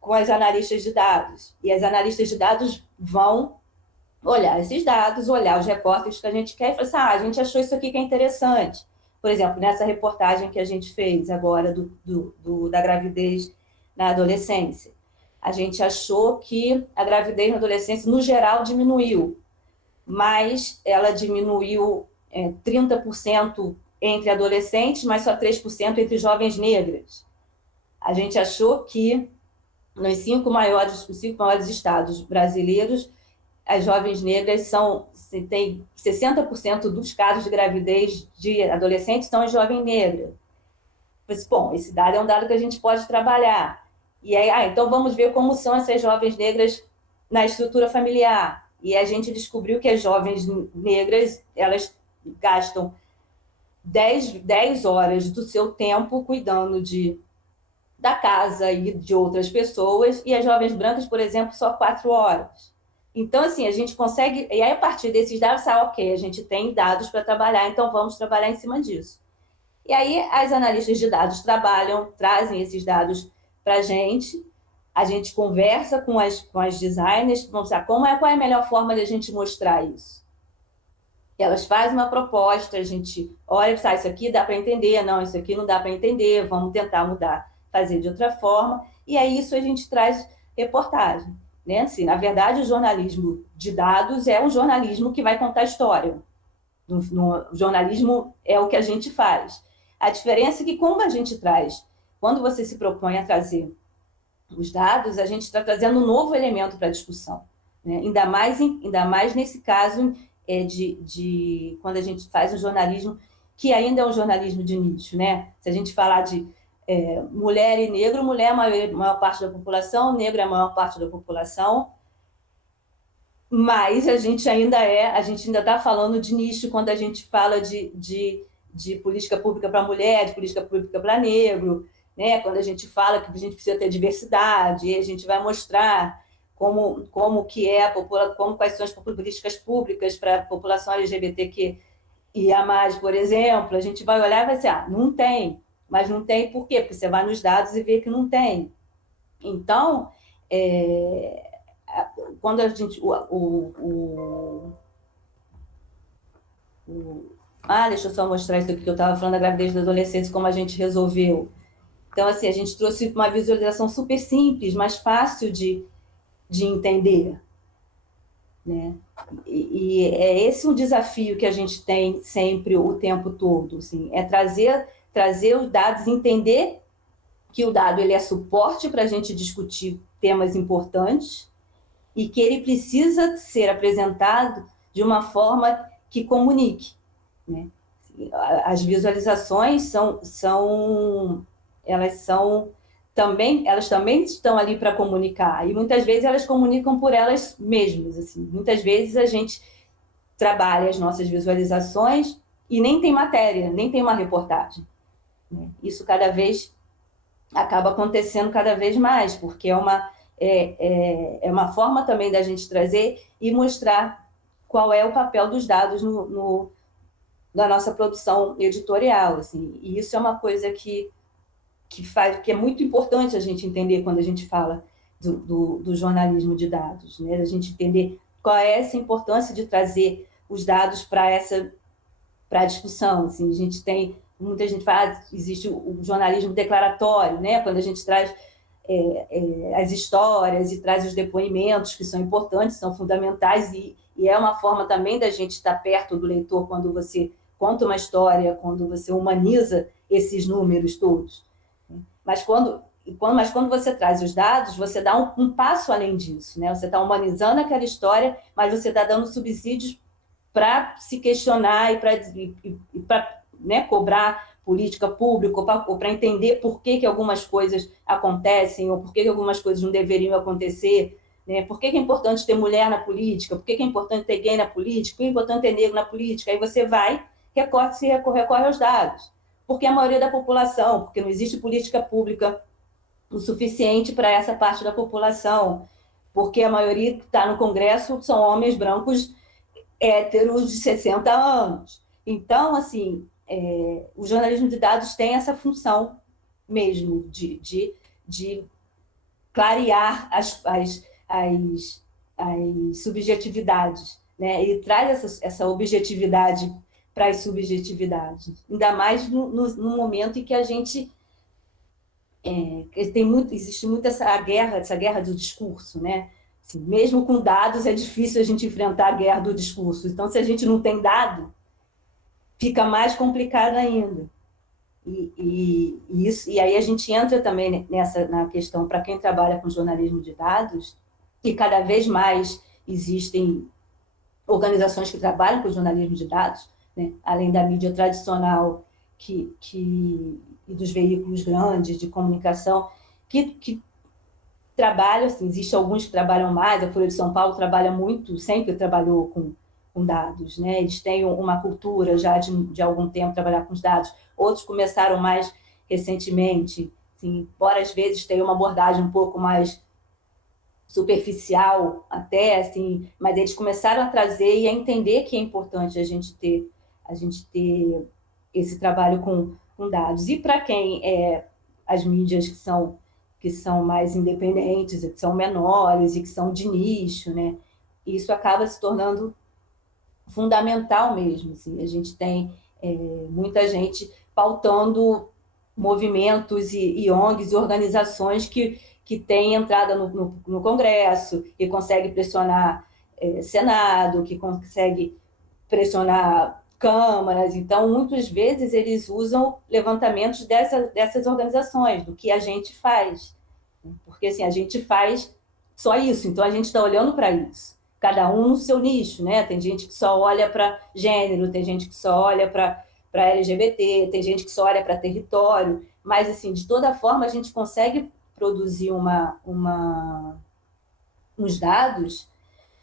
com as analistas de dados. E as analistas de dados vão olhar esses dados, olhar os recortes que a gente quer e falar assim, a gente achou isso aqui que é interessante. Por exemplo, nessa reportagem que a gente fez agora da gravidez na adolescência. A gente achou que a gravidez na adolescência, no geral, diminuiu, mas ela diminuiu 30% entre adolescentes, mas só 3% entre jovens negras. A gente achou que nos 5 maiores estados brasileiros, as jovens negras tem 60% dos casos de gravidez de adolescentes são em jovem negra. Mas, bom, esse dado é um dado que a gente pode trabalhar. E aí, então vamos ver como são essas jovens negras na estrutura familiar. E a gente descobriu que as jovens negras, elas gastam 10 horas do seu tempo cuidando da casa e de outras pessoas, e as jovens brancas, por exemplo, só 4 horas. Então, assim, a gente consegue... E aí, a partir desses dados, ok, a gente tem dados para trabalhar, então vamos trabalhar em cima disso. E aí, as analistas de dados trazem esses dados para a gente conversa com as designers, vamos dizer, qual é a melhor forma de a gente mostrar isso? Elas fazem uma proposta, a gente olha e fala, isso aqui dá para entender, não, isso aqui não dá para entender, vamos tentar mudar, fazer de outra forma, e aí isso a gente traz reportagem. Né? Assim, na verdade, o jornalismo de dados é um jornalismo que vai contar história. No jornalismo é o que a gente faz. A diferença é que, como a gente traz, quando você se propõe a trazer os dados, a gente está trazendo um novo elemento para a discussão. Né? Ainda mais nesse caso de quando a gente faz um jornalismo que ainda é um jornalismo de nicho. Né? Se a gente falar de mulher e negro, mulher é a maior parte da população, negro é a maior parte da população, mas a gente ainda está falando de nicho quando a gente fala de política pública para mulher, de política pública para negro, né? Quando a gente fala que a gente precisa ter diversidade, a gente vai mostrar quais são as políticas públicas para a população LGBTQIA+, por exemplo, a gente vai olhar e vai dizer, não tem. Mas não tem por quê? Porque você vai nos dados e vê que não tem. Então, quando a gente... deixa eu só mostrar isso aqui que eu estava falando da gravidez da adolescência, como a gente resolveu. Então, assim, a gente trouxe uma visualização super simples, mais fácil de entender. Né? E é esse um desafio que a gente tem sempre, o tempo todo. Assim, é trazer os dados, entender que o dado ele é suporte para a gente discutir temas importantes e que ele precisa ser apresentado de uma forma que comunique. Né? As visualizações elas também estão ali para comunicar, e muitas vezes elas comunicam por elas mesmas. Assim. Muitas vezes a gente trabalha as nossas visualizações e nem tem matéria, nem tem uma reportagem. Isso cada vez acaba acontecendo cada vez mais, porque é uma forma também da gente trazer e mostrar qual é o papel dos dados na nossa produção editorial. Assim. E isso é uma coisa que é muito importante a gente entender quando a gente fala do jornalismo de dados, né? A gente entender qual é essa importância de trazer os dados para a discussão. Assim, muita gente fala, existe o jornalismo declaratório, né? Quando a gente traz as histórias e traz os depoimentos, que são importantes, são fundamentais, e é uma forma também da gente estar perto do leitor quando você conta uma história, quando você humaniza esses números todos. Mas quando você traz os dados, você dá um passo além disso, né? Você está humanizando aquela história, mas você está dando subsídios para se questionar e para, né, cobrar política pública, ou para entender por que algumas coisas acontecem, ou por que algumas coisas não deveriam acontecer, né? Por que é importante ter mulher na política, por que é importante ter gay na política, por que é importante ter negro na política. Aí você vai, recorre aos dados. Porque a maioria da população, porque não existe política pública o suficiente para essa parte da população, porque a maioria que está no Congresso são homens brancos héteros de 60 anos. Então, assim, o jornalismo de dados tem essa função mesmo de clarear as subjetividades, né? E traz essa objetividade para as subjetividades, ainda mais no momento em que a gente existe muito essa guerra do discurso, né? Assim, mesmo com dados é difícil a gente enfrentar a guerra do discurso. Então, se a gente não tem dado, fica mais complicado ainda. E aí a gente entra também na questão, para quem trabalha com jornalismo de dados, e cada vez mais existem organizações que trabalham com jornalismo de dados, né? Além da mídia tradicional e dos veículos grandes de comunicação, que trabalham, assim, existem alguns que trabalham mais, a Folha de São Paulo trabalha muito, sempre trabalhou com dados, né? Eles têm uma cultura já de algum tempo trabalhar com os dados, outros começaram mais recentemente, assim, embora às vezes tenha uma abordagem um pouco mais superficial até, assim, mas eles começaram a trazer e a entender que é importante a gente ter esse trabalho com dados. E para quem as mídias que são mais independentes, que são menores e que são de nicho, né? Isso acaba se tornando fundamental mesmo. Assim. A gente tem muita gente pautando movimentos e ONGs e organizações que têm entrada no Congresso, que consegue pressionar Senado, que consegue pressionar câmaras. Então, muitas vezes, eles usam levantamentos dessas organizações, do que a gente faz. Porque, assim, a gente faz só isso, então a gente está olhando para isso. Cada um no seu nicho, né? Tem gente que só olha para gênero, tem gente que só olha para LGBT, tem gente que só olha para território, mas, assim, de toda forma, a gente consegue produzir uns dados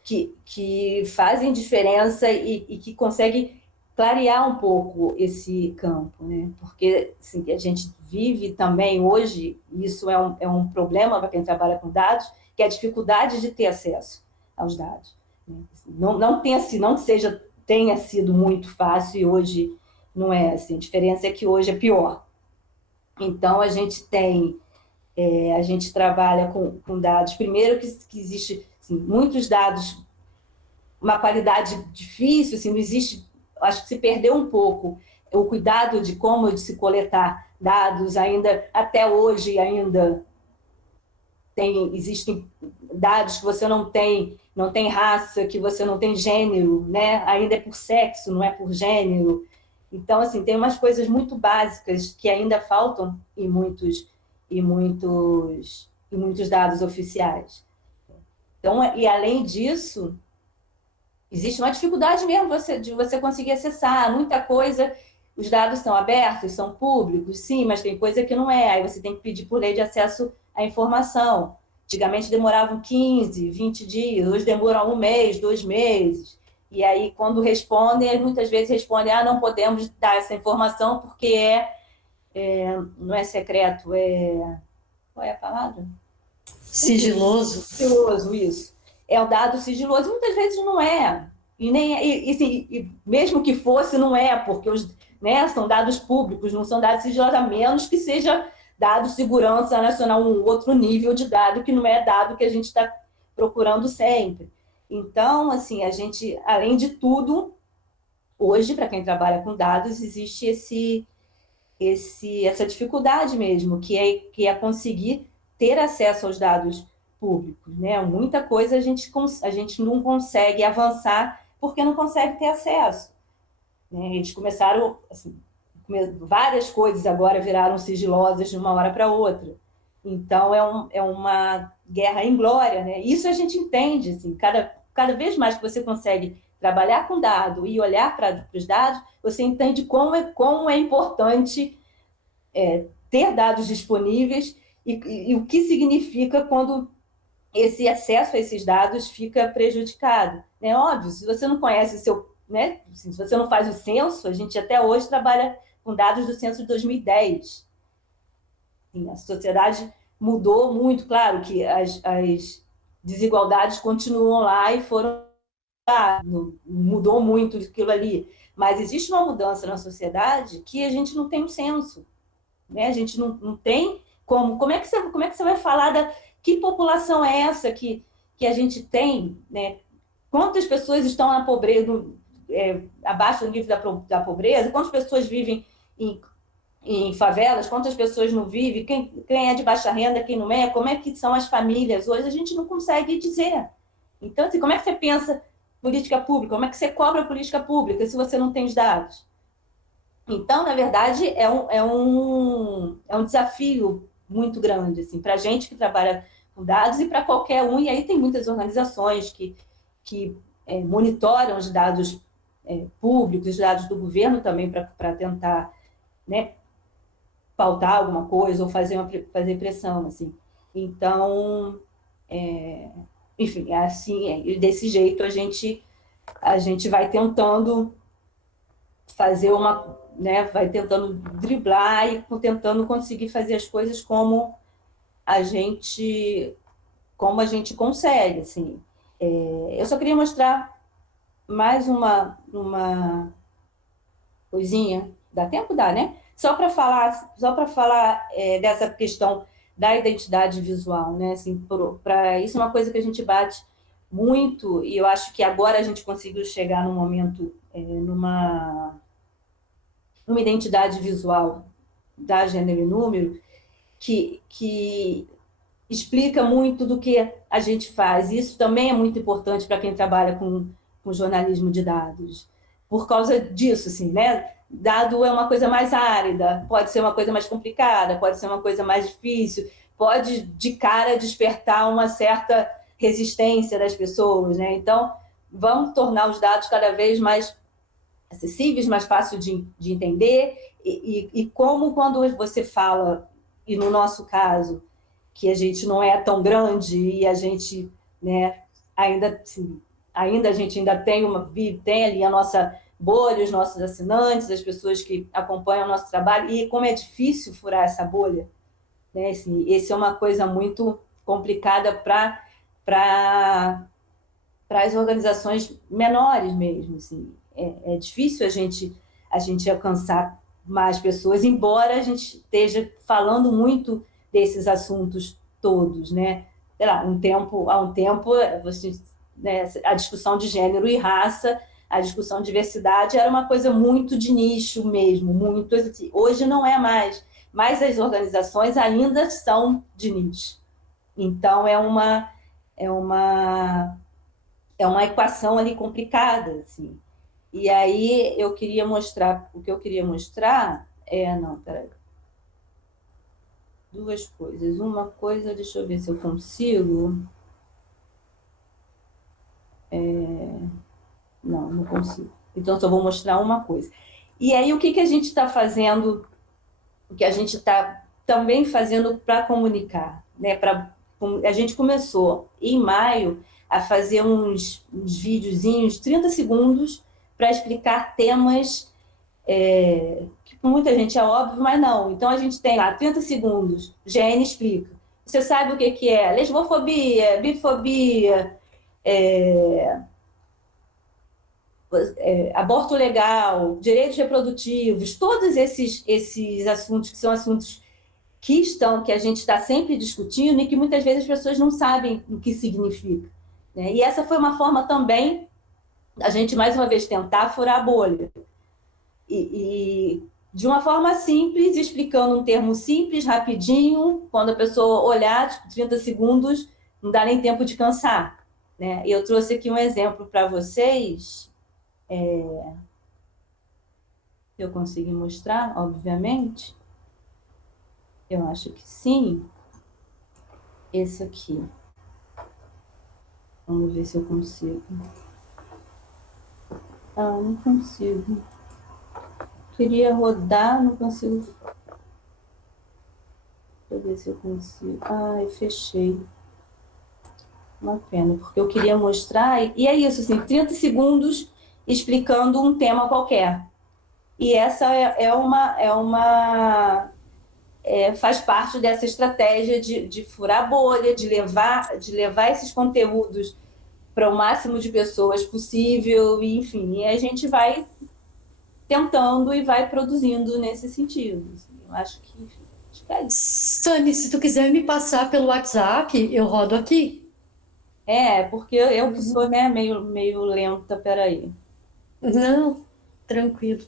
que fazem diferença e que conseguem clarear um pouco esse campo, né? Porque assim, a gente vive também hoje, e isso é um problema para quem trabalha com dados, que é a dificuldade de ter acesso aos dados. Não tenha sido muito fácil, e hoje não é assim. A diferença é que hoje é pior. Então, a gente trabalha com dados, primeiro que existe assim, muitos dados, uma qualidade difícil, assim, não existe, acho que se perdeu um pouco o cuidado de como de se coletar dados, ainda até hoje ainda existem dados que você não tem raça, que você não tem gênero, né? Ainda é por sexo, não é por gênero. Então, assim, tem umas coisas muito básicas que ainda faltam em muitos dados oficiais. Então, e além disso, existe uma dificuldade mesmo de você conseguir acessar muita coisa. Os dados são abertos, são públicos, sim, mas tem coisa que não é. Aí você tem que pedir por lei de acesso à informação. Antigamente demoravam 15, 20 dias, hoje demoram 1 mês, 2 meses. E aí, quando respondem, muitas vezes respondem, não podemos dar essa informação porque não é secreto, qual é a palavra? Sigiloso. Sigiloso, isso. É um dado sigiloso, muitas vezes não é. E mesmo que fosse, não é, porque são dados públicos, não são dados sigilosos, a menos que seja dado segurança nacional, um outro nível de dado que não é dado que a gente está procurando sempre. Então, assim, a gente, além de tudo, hoje, para quem trabalha com dados, existe essa dificuldade mesmo, que é conseguir ter acesso aos dados públicos, né? Muita coisa a gente não consegue avançar porque não consegue ter acesso, né? Eles começaram, assim, várias coisas agora viraram sigilosas de uma hora para outra. Então, é uma guerra inglória, né? Isso a gente entende, assim, cada vez mais que você consegue trabalhar com dado e olhar para os dados, você entende como é importante ter dados disponíveis e o que significa quando esse acesso a esses dados fica prejudicado. É óbvio, se você não conhece o seu, né? Se você não faz o censo, a gente até hoje trabalha com dados do censo de 2010. A sociedade mudou muito, claro que as desigualdades continuam lá e foram lá, mudou muito aquilo ali, mas existe uma mudança na sociedade que a gente não tem um censo, né? A gente não tem como é que você vai falar que população é essa que a gente tem, né? Quantas pessoas estão na pobreza, abaixo do nível da pobreza? Quantas pessoas vivem em favelas? Quantas pessoas não vivem? Quem é de baixa renda, quem não é? Como é que são as famílias hoje? A gente não consegue dizer. Então, assim, como é que você pensa política pública? Como é que você cobra política pública se você não tem os dados? Então, na verdade, é um desafio muito grande, assim, para a gente que trabalha com dados e para qualquer um. E aí tem muitas organizações que monitoram os dados públicos, os dados do governo também, para tentar, né, pautar alguma coisa ou fazer pressão, assim. Então, enfim, assim, desse jeito a gente vai tentando fazer vai tentando driblar e tentando conseguir fazer as coisas como a gente consegue, assim. Eu só queria mostrar mais uma coisinha. Dá tempo? Dá, né? Só para falar dessa questão da identidade visual, né? Assim, isso é uma coisa que a gente bate muito, e eu acho que agora a gente conseguiu chegar num momento, numa identidade visual da Gênero e Número que explica muito do que a gente faz. Isso também é muito importante para quem trabalha com jornalismo de dados, por causa disso, assim, né? Dado é uma coisa mais árida, pode ser uma coisa mais complicada, pode ser uma coisa mais difícil, pode de cara despertar uma certa resistência das pessoas, né? Então, vamos tornar os dados cada vez mais acessíveis, mais fácil de entender, e como quando você fala, e no nosso caso, que a gente não é tão grande e a gente, né, ainda a gente ainda tem ali a nossa bolha, os nossos assinantes, as pessoas que acompanham o nosso trabalho, e como é difícil furar essa bolha, né? Assim, essa é uma coisa muito complicada para as organizações menores mesmo, assim. É difícil a gente alcançar mais pessoas, embora a gente esteja falando muito desses assuntos todos, né? Sei lá, há um tempo, né, a discussão de gênero e raça, a discussão de diversidade era uma coisa muito de nicho mesmo, muito assim. Hoje não é mais, mas as organizações ainda são de nicho. Então é uma equação ali complicada, assim. E aí o que eu queria mostrar peraí. Duas coisas. Uma coisa, deixa eu ver se eu consigo. Não consigo. Então, só vou mostrar uma coisa. E aí, o que a gente está fazendo, o que a gente está também fazendo para comunicar, né? A gente começou, em maio, a fazer uns videozinhos, 30 segundos, para explicar temas que para muita gente é óbvio, mas não. Então, a gente tem lá 30 segundos, GN explica. Você sabe o que é lesbofobia, bifobia, aborto legal, direitos reprodutivos, todos esses assuntos que são assuntos que a gente está sempre discutindo e que muitas vezes as pessoas não sabem o que significa, né? E essa foi uma forma também da gente, mais uma vez, tentar furar a bolha. E de uma forma simples, explicando um termo simples, rapidinho, quando a pessoa olhar, tipo, 30 segundos, não dá nem tempo de cansar, né? E eu trouxe aqui um exemplo para vocês. Eu consegui mostrar, obviamente. Eu acho que sim. Esse aqui. Vamos ver se eu consigo. Ah, não consigo. Queria rodar, não consigo. Deixa eu ver se eu consigo. Ah, eu fechei. Uma pena, porque eu queria mostrar. E é isso, assim, 30 segundos explicando um tema qualquer. E essa faz parte dessa estratégia de furar a bolha, de levar esses conteúdos para o máximo de pessoas possível, e, enfim, e a gente vai tentando e vai produzindo nesse sentido. Assim. Eu acho que é isso. Sani, se tu quiser me passar pelo WhatsApp, eu rodo aqui. Porque eu que sou, né, meio lenta, peraí. Não, tranquilo.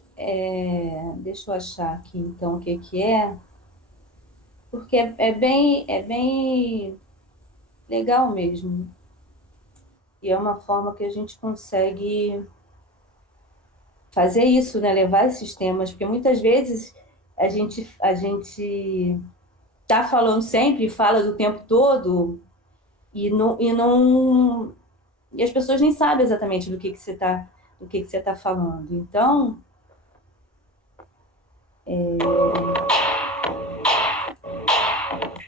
Deixa eu achar aqui, então, o que que é. Porque é bem legal mesmo. E é uma forma que a gente consegue fazer isso, né? Levar esses temas, porque muitas vezes a gente tá falando sempre, fala do tempo todo, e as pessoas nem sabem exatamente do que você tá falando. Então,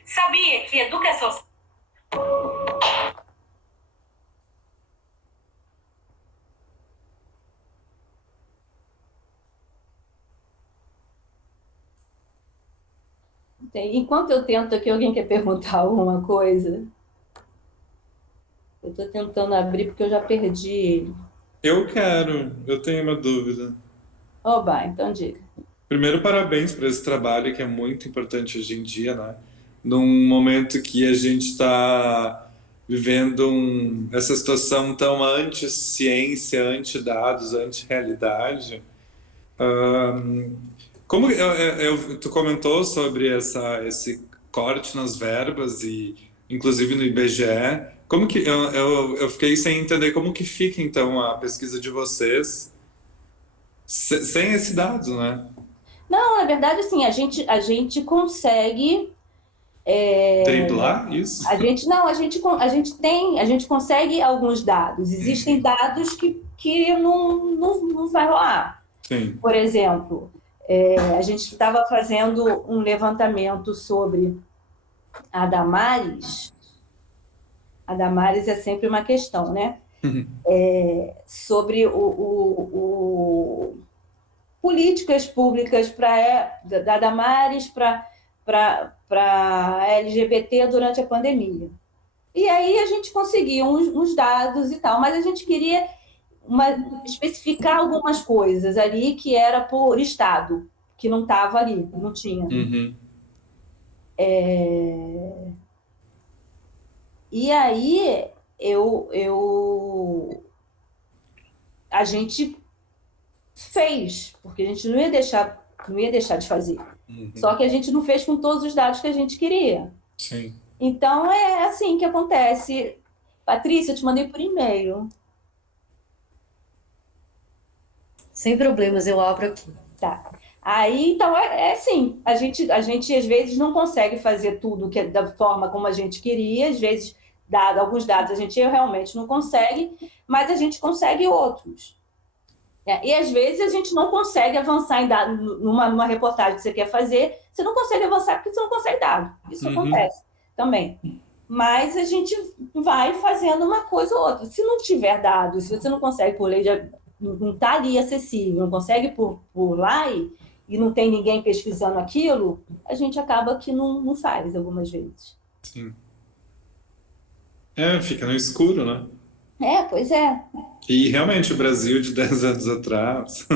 Sabia que educação. enquanto eu tento aqui, alguém quer perguntar alguma coisa? Eu estou tentando abrir porque eu já perdi ele. Eu tenho uma dúvida. Oba, então diga. Primeiro, parabéns por esse trabalho que é muito importante hoje em dia, né? Num momento que a gente está vivendo essa situação tão anti-ciência, anti-dados, anti-realidade. Ahn, tu comentou sobre esse corte nas verbas e inclusive no IBGE. Como que eu fiquei sem entender como que fica então a pesquisa de vocês sem esse dado, né? Não, na verdade, assim, a gente consegue. Driblar isso? A gente consegue alguns dados. Existem dados que não vai rolar. Sim. Por exemplo, a gente estava fazendo um levantamento sobre a Damares. A Damares é sempre uma questão, né? Sobre políticas públicas da Damares para LGBT durante a pandemia. E aí a gente conseguiu uns dados e tal, mas a gente queria especificar algumas coisas ali que era por estado, que não estava ali, não tinha. Uhum. E aí a gente fez, porque a gente não ia deixar de fazer. Uhum. Só que a gente não fez com todos os dados que a gente queria. Sim. Então é assim que acontece. Patrícia, eu te mandei por e-mail. Sem problemas, eu abro aqui. Tá. Aí, então, assim, a gente às vezes não consegue fazer tudo que é da forma como a gente queria, às vezes, dado alguns dados, a gente realmente não consegue, mas a gente consegue outros. E às vezes a gente não consegue avançar em dado, numa reportagem que você quer fazer, você não consegue avançar porque você não consegue dado. Isso acontece também. Mas a gente vai fazendo uma coisa ou outra. Se não tiver dado, se você não consegue por lei, não está ali acessível, não consegue por lá e não tem ninguém pesquisando aquilo, a gente acaba que não faz algumas vezes. Sim. Fica no escuro, né? Pois é. E realmente o Brasil de 10 anos atrás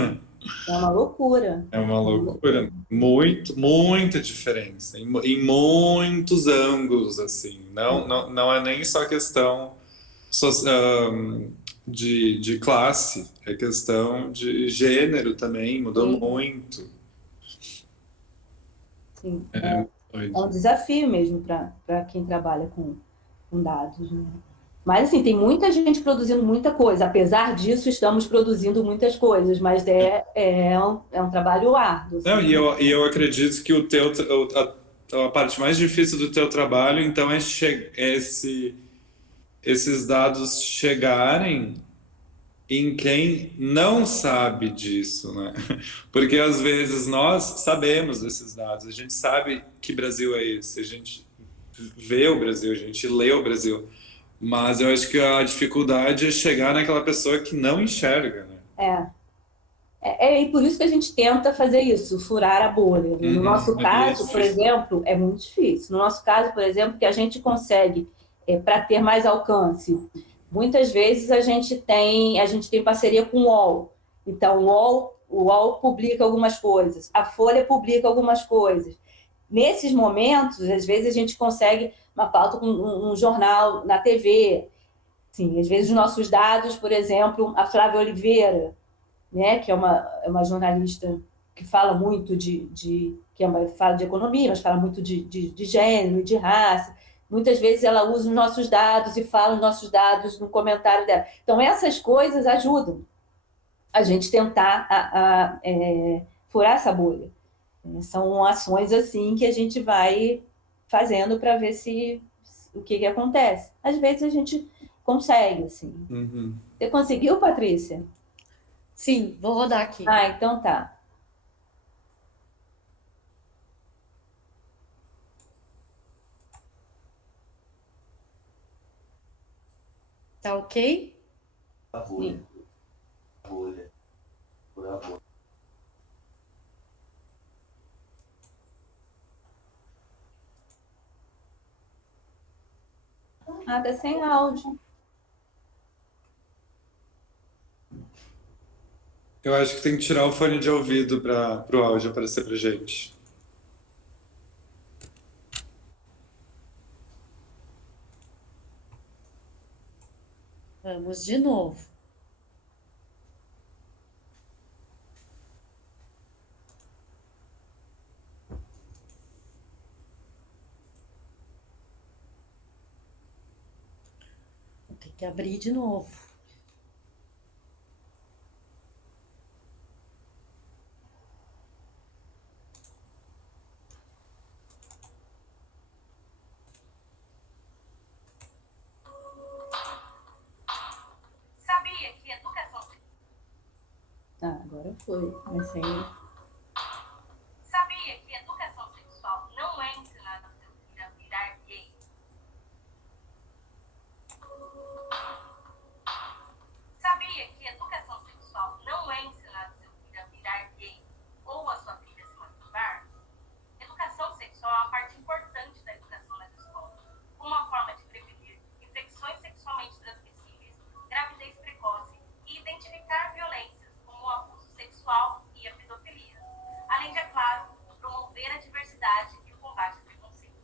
É uma loucura. é uma loucura. Muita diferença. Em muitos ângulos, assim. Não é nem só questão de classe, é questão de gênero também, mudou Sim. muito. Sim. É É um desafio mesmo para quem trabalha com dados, né? Mas, assim, tem muita gente produzindo muita coisa. Apesar disso, estamos produzindo muitas coisas, mas é um trabalho árduo. Não, Assim. e eu acredito que a parte mais difícil do teu trabalho, então, esses dados chegarem em quem não sabe disso, né? Porque às vezes nós sabemos desses dados, a gente sabe que Brasil é esse, a gente vê o Brasil, a gente lê o Brasil, mas eu acho que a dificuldade é chegar naquela pessoa que não enxerga, né? E por isso que a gente tenta fazer isso, furar a bolha. No nosso caso, por exemplo, é muito difícil. No nosso caso, por exemplo, que a gente consegue, para ter mais alcance, muitas vezes a gente tem parceria com o UOL. Então, o UOL publica algumas coisas, a Folha publica algumas coisas. Nesses momentos, às vezes a gente consegue uma pauta com um jornal na TV. Sim, às vezes os nossos dados, por exemplo, a Flávia Oliveira, né, que é uma jornalista que fala muito fala de economia, mas fala muito de gênero, de raça. Muitas vezes ela usa os nossos dados e fala os nossos dados no comentário dela. Então, essas coisas ajudam a gente tentar furar essa bolha. São ações assim que a gente vai fazendo para ver o que acontece. Às vezes a gente consegue, assim. Uhum. Você conseguiu, Patrícia? Sim, vou rodar aqui. Ah, então tá. Tá ok? Sim. Ah, tá sem áudio. Eu acho que tem que tirar o fone de ouvido para o áudio aparecer pra gente. Vamos de novo. Vou ter que abrir de novo. Ah, agora foi. Mas sem... Sabia que educação sexual não é ensinada ao seu filho a virar gay? Sabia que educação sexual não é ensinada ao seu filho a virar gay ou a sua filha a se masturbar? Educação sexual é uma parte importante da educação nas escolas, uma forma de prevenir infecções sexualmente transmissíveis, gravidez precoce e identificar violências como o abuso sexual e a pedofilia. Além de, é claro, promover a diversidade e o combate ao preconceito.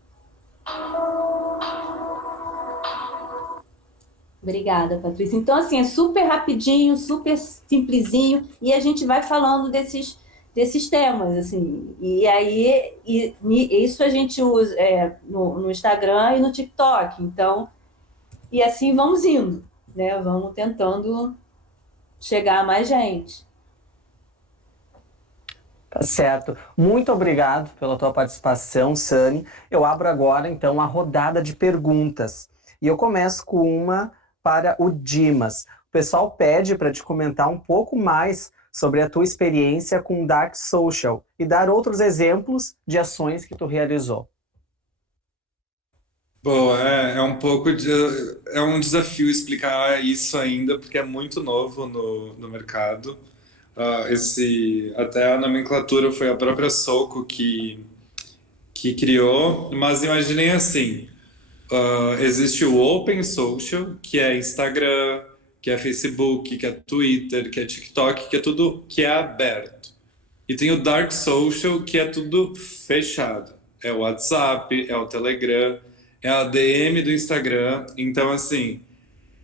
Obrigada, Patrícia. Então, assim, é super rapidinho, super simplesinho, e a gente vai falando desses temas, assim. E aí, isso a gente usa no Instagram e no TikTok. Então, e assim vamos indo, né? Vamos tentando chegar a mais gente. Tá certo. Muito obrigado pela tua participação, Sani. Eu abro agora, então, a rodada de perguntas. E eu começo com uma para o Dimas. O pessoal pede para te comentar um pouco mais sobre a tua experiência com Dark Social e dar outros exemplos de ações que tu realizou. Bom, é um desafio explicar isso ainda, porque é muito novo no mercado. Até a nomenclatura foi a própria Soco que criou, mas imaginei assim, existe o Open Social, que é Instagram, que é Facebook, que é Twitter, que é TikTok, que é tudo que é aberto. E tem o Dark Social, que é tudo fechado. É o WhatsApp, é o Telegram, é a DM do Instagram. Então, assim,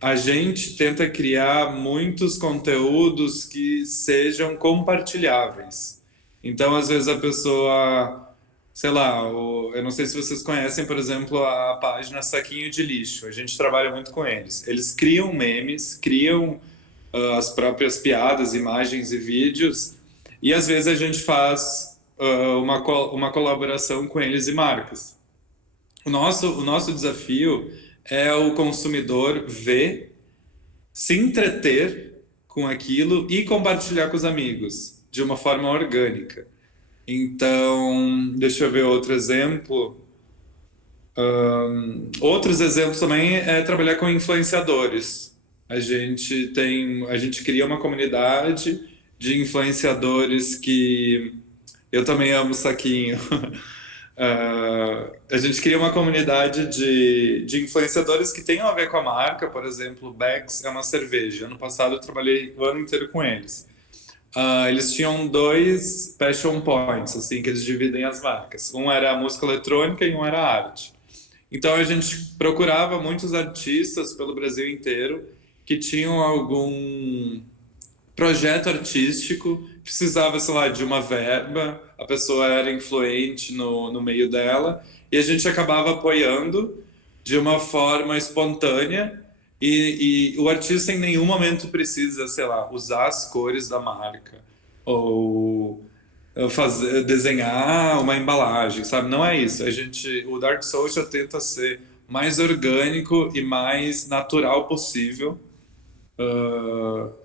a gente tenta criar muitos conteúdos que sejam compartilháveis. Então, às vezes a pessoa sei lá, eu não sei se vocês conhecem, por exemplo, a página Saquinho de Lixo. A gente trabalha muito com eles. Eles criam memes, criam as próprias piadas, imagens e vídeos, e às vezes a gente faz uma colaboração com eles e marcas. O nosso desafio é o consumidor ver, se entreter com aquilo e compartilhar com os amigos de uma forma orgânica. Então, deixa eu ver outro exemplo. Outros exemplos também é trabalhar com influenciadores. A gente cria uma comunidade de influenciadores que eu também amo Saquinho. A gente cria uma comunidade de influenciadores que tenham a ver com a marca. Por exemplo, Becks é uma cerveja. Ano passado eu trabalhei o ano inteiro com eles. Eles tinham dois passion points, assim, que eles dividem as marcas. Um era a música eletrônica e um era a arte. Então a gente procurava muitos artistas pelo Brasil inteiro que tinham algum projeto artístico, precisava, sei lá, de uma verba, a pessoa era influente no meio dela, e a gente acabava apoiando de uma forma espontânea, e o artista em nenhum momento precisa, sei lá, usar as cores da marca, ou desenhar uma embalagem, sabe? Não é isso. O Dark Social tenta ser mais orgânico e mais natural possível.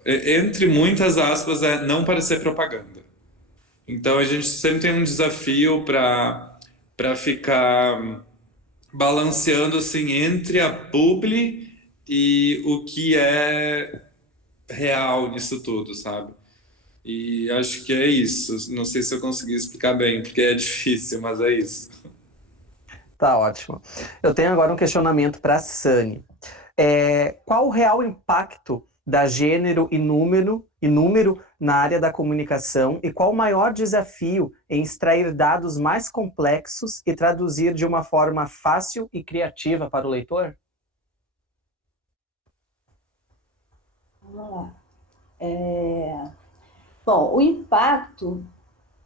Entre muitas aspas, é não parecer propaganda. Então a gente sempre tem um desafio para ficar balanceando assim entre a publi e o que é real nisso tudo, sabe? E acho que é isso. Não sei se eu consegui explicar bem, porque é difícil, mas é isso. Tá ótimo. Eu tenho agora um questionamento para a Sani. Qual o real impacto da gênero e número na área da comunicação e qual o maior desafio em extrair dados mais complexos e traduzir de uma forma fácil e criativa para o leitor? Vamos lá. Bom, o impacto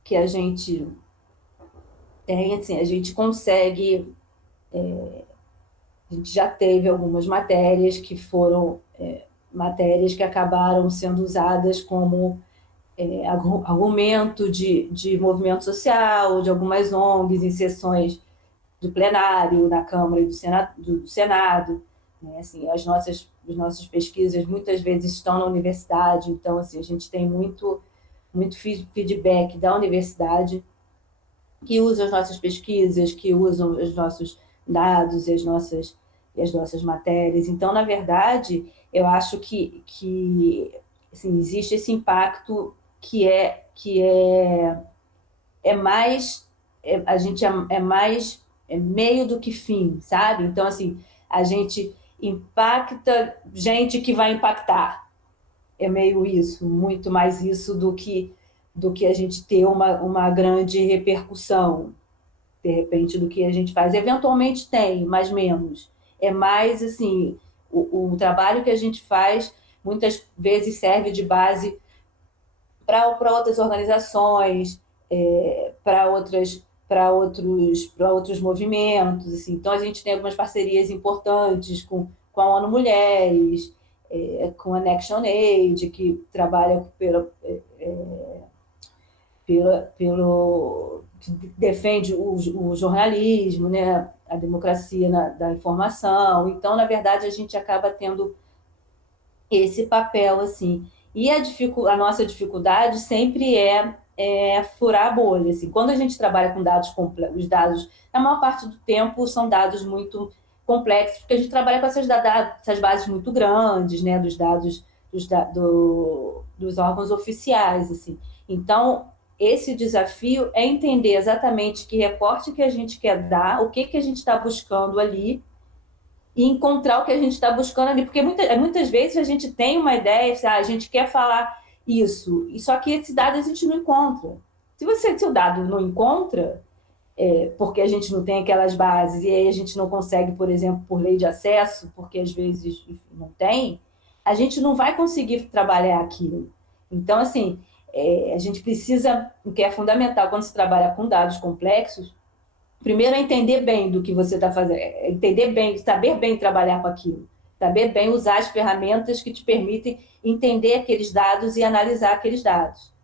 que a gente tem, assim, a gente consegue... a gente já teve algumas matérias que foram matérias que acabaram sendo usadas como argumento de movimento social, de algumas ONGs em sessões do plenário, na Câmara e do Senado. Né? Assim, as nossas pesquisas muitas vezes estão na universidade, então assim, a gente tem muito feedback da universidade que usa as nossas pesquisas, que usam os nossos dados e as nossas matérias. Então, na verdade, eu acho que assim, existe esse impacto que é mais... a gente é mais meio do que fim, sabe? Então, assim, a gente impacta gente que vai impactar. É meio isso, muito mais isso do que a gente ter uma grande repercussão, de repente, do que a gente faz. Eventualmente tem, mas menos. É mais, assim, o trabalho que a gente faz muitas vezes serve de base para outras organizações, para outros movimentos. Assim. Então, a gente tem algumas parcerias importantes com a ONU Mulheres, com a Action Aid, que trabalha que defende o jornalismo, né, a democracia da informação. Então, na verdade, a gente acaba tendo esse papel, assim. E a nossa dificuldade sempre é furar a bolha. Assim. Quando a gente trabalha com dados complexos, os dados, na maior parte do tempo, são dados muito complexos, porque a gente trabalha com essas bases muito grandes, né, dos dados dos órgãos oficiais. Assim. Então, esse desafio é entender exatamente que recorte que a gente quer dar, o que a gente está buscando ali, e encontrar o que a gente está buscando ali. Porque muitas vezes a gente tem uma ideia, a gente quer falar isso, e só que esse dado a gente não encontra. Se o dado não encontra, porque a gente não tem aquelas bases, e aí a gente não consegue, por exemplo, por lei de acesso, porque às vezes não tem, a gente não vai conseguir trabalhar aquilo. Então, assim, a gente precisa, o que é fundamental quando se trabalha com dados complexos, primeiro é entender bem do que você está fazendo, entender bem, saber bem trabalhar com aquilo, saber bem usar as ferramentas que te permitem entender aqueles dados e analisar aqueles dados.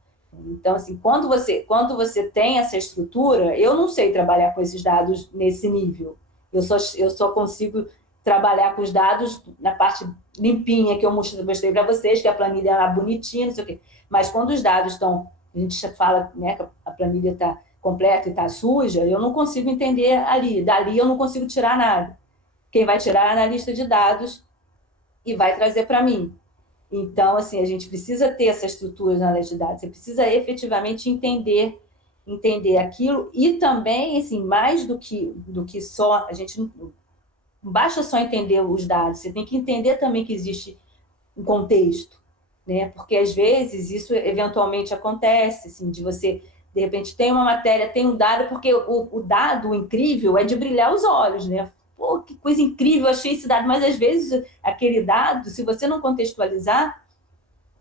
Então, assim, quando você tem essa estrutura, eu não sei trabalhar com esses dados nesse nível. Eu só consigo trabalhar com os dados na parte limpinha que eu mostrei para vocês, que a planilha era bonitinha, não sei o quê. Mas quando os dados estão, a gente fala, né, que a planilha está completa e está suja, eu não consigo entender ali. Dali eu não consigo tirar nada. Quem vai tirar é a analista de dados e vai trazer para mim. Então, assim, a gente precisa ter essa estrutura na análise de dados, você precisa efetivamente entender aquilo e também, assim, mais do que só, a gente não basta só entender os dados, você tem que entender também que existe um contexto, né? Porque às vezes isso eventualmente acontece, assim, de você, de repente, tem uma matéria, tem um dado, porque o dado incrível é de brilhar os olhos, né? Pô, que coisa incrível, eu achei esse dado, mas às vezes aquele dado, se você não contextualizar,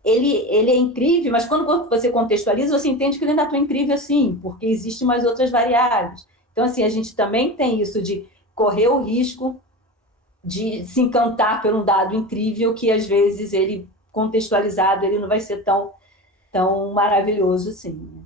ele é incrível, mas quando você contextualiza, você entende que ele ainda é tão incrível assim, porque existem mais outras variáveis. Então, assim, a gente também tem isso de correr o risco de se encantar por um dado incrível que, às vezes, ele contextualizado, ele não vai ser tão maravilhoso assim.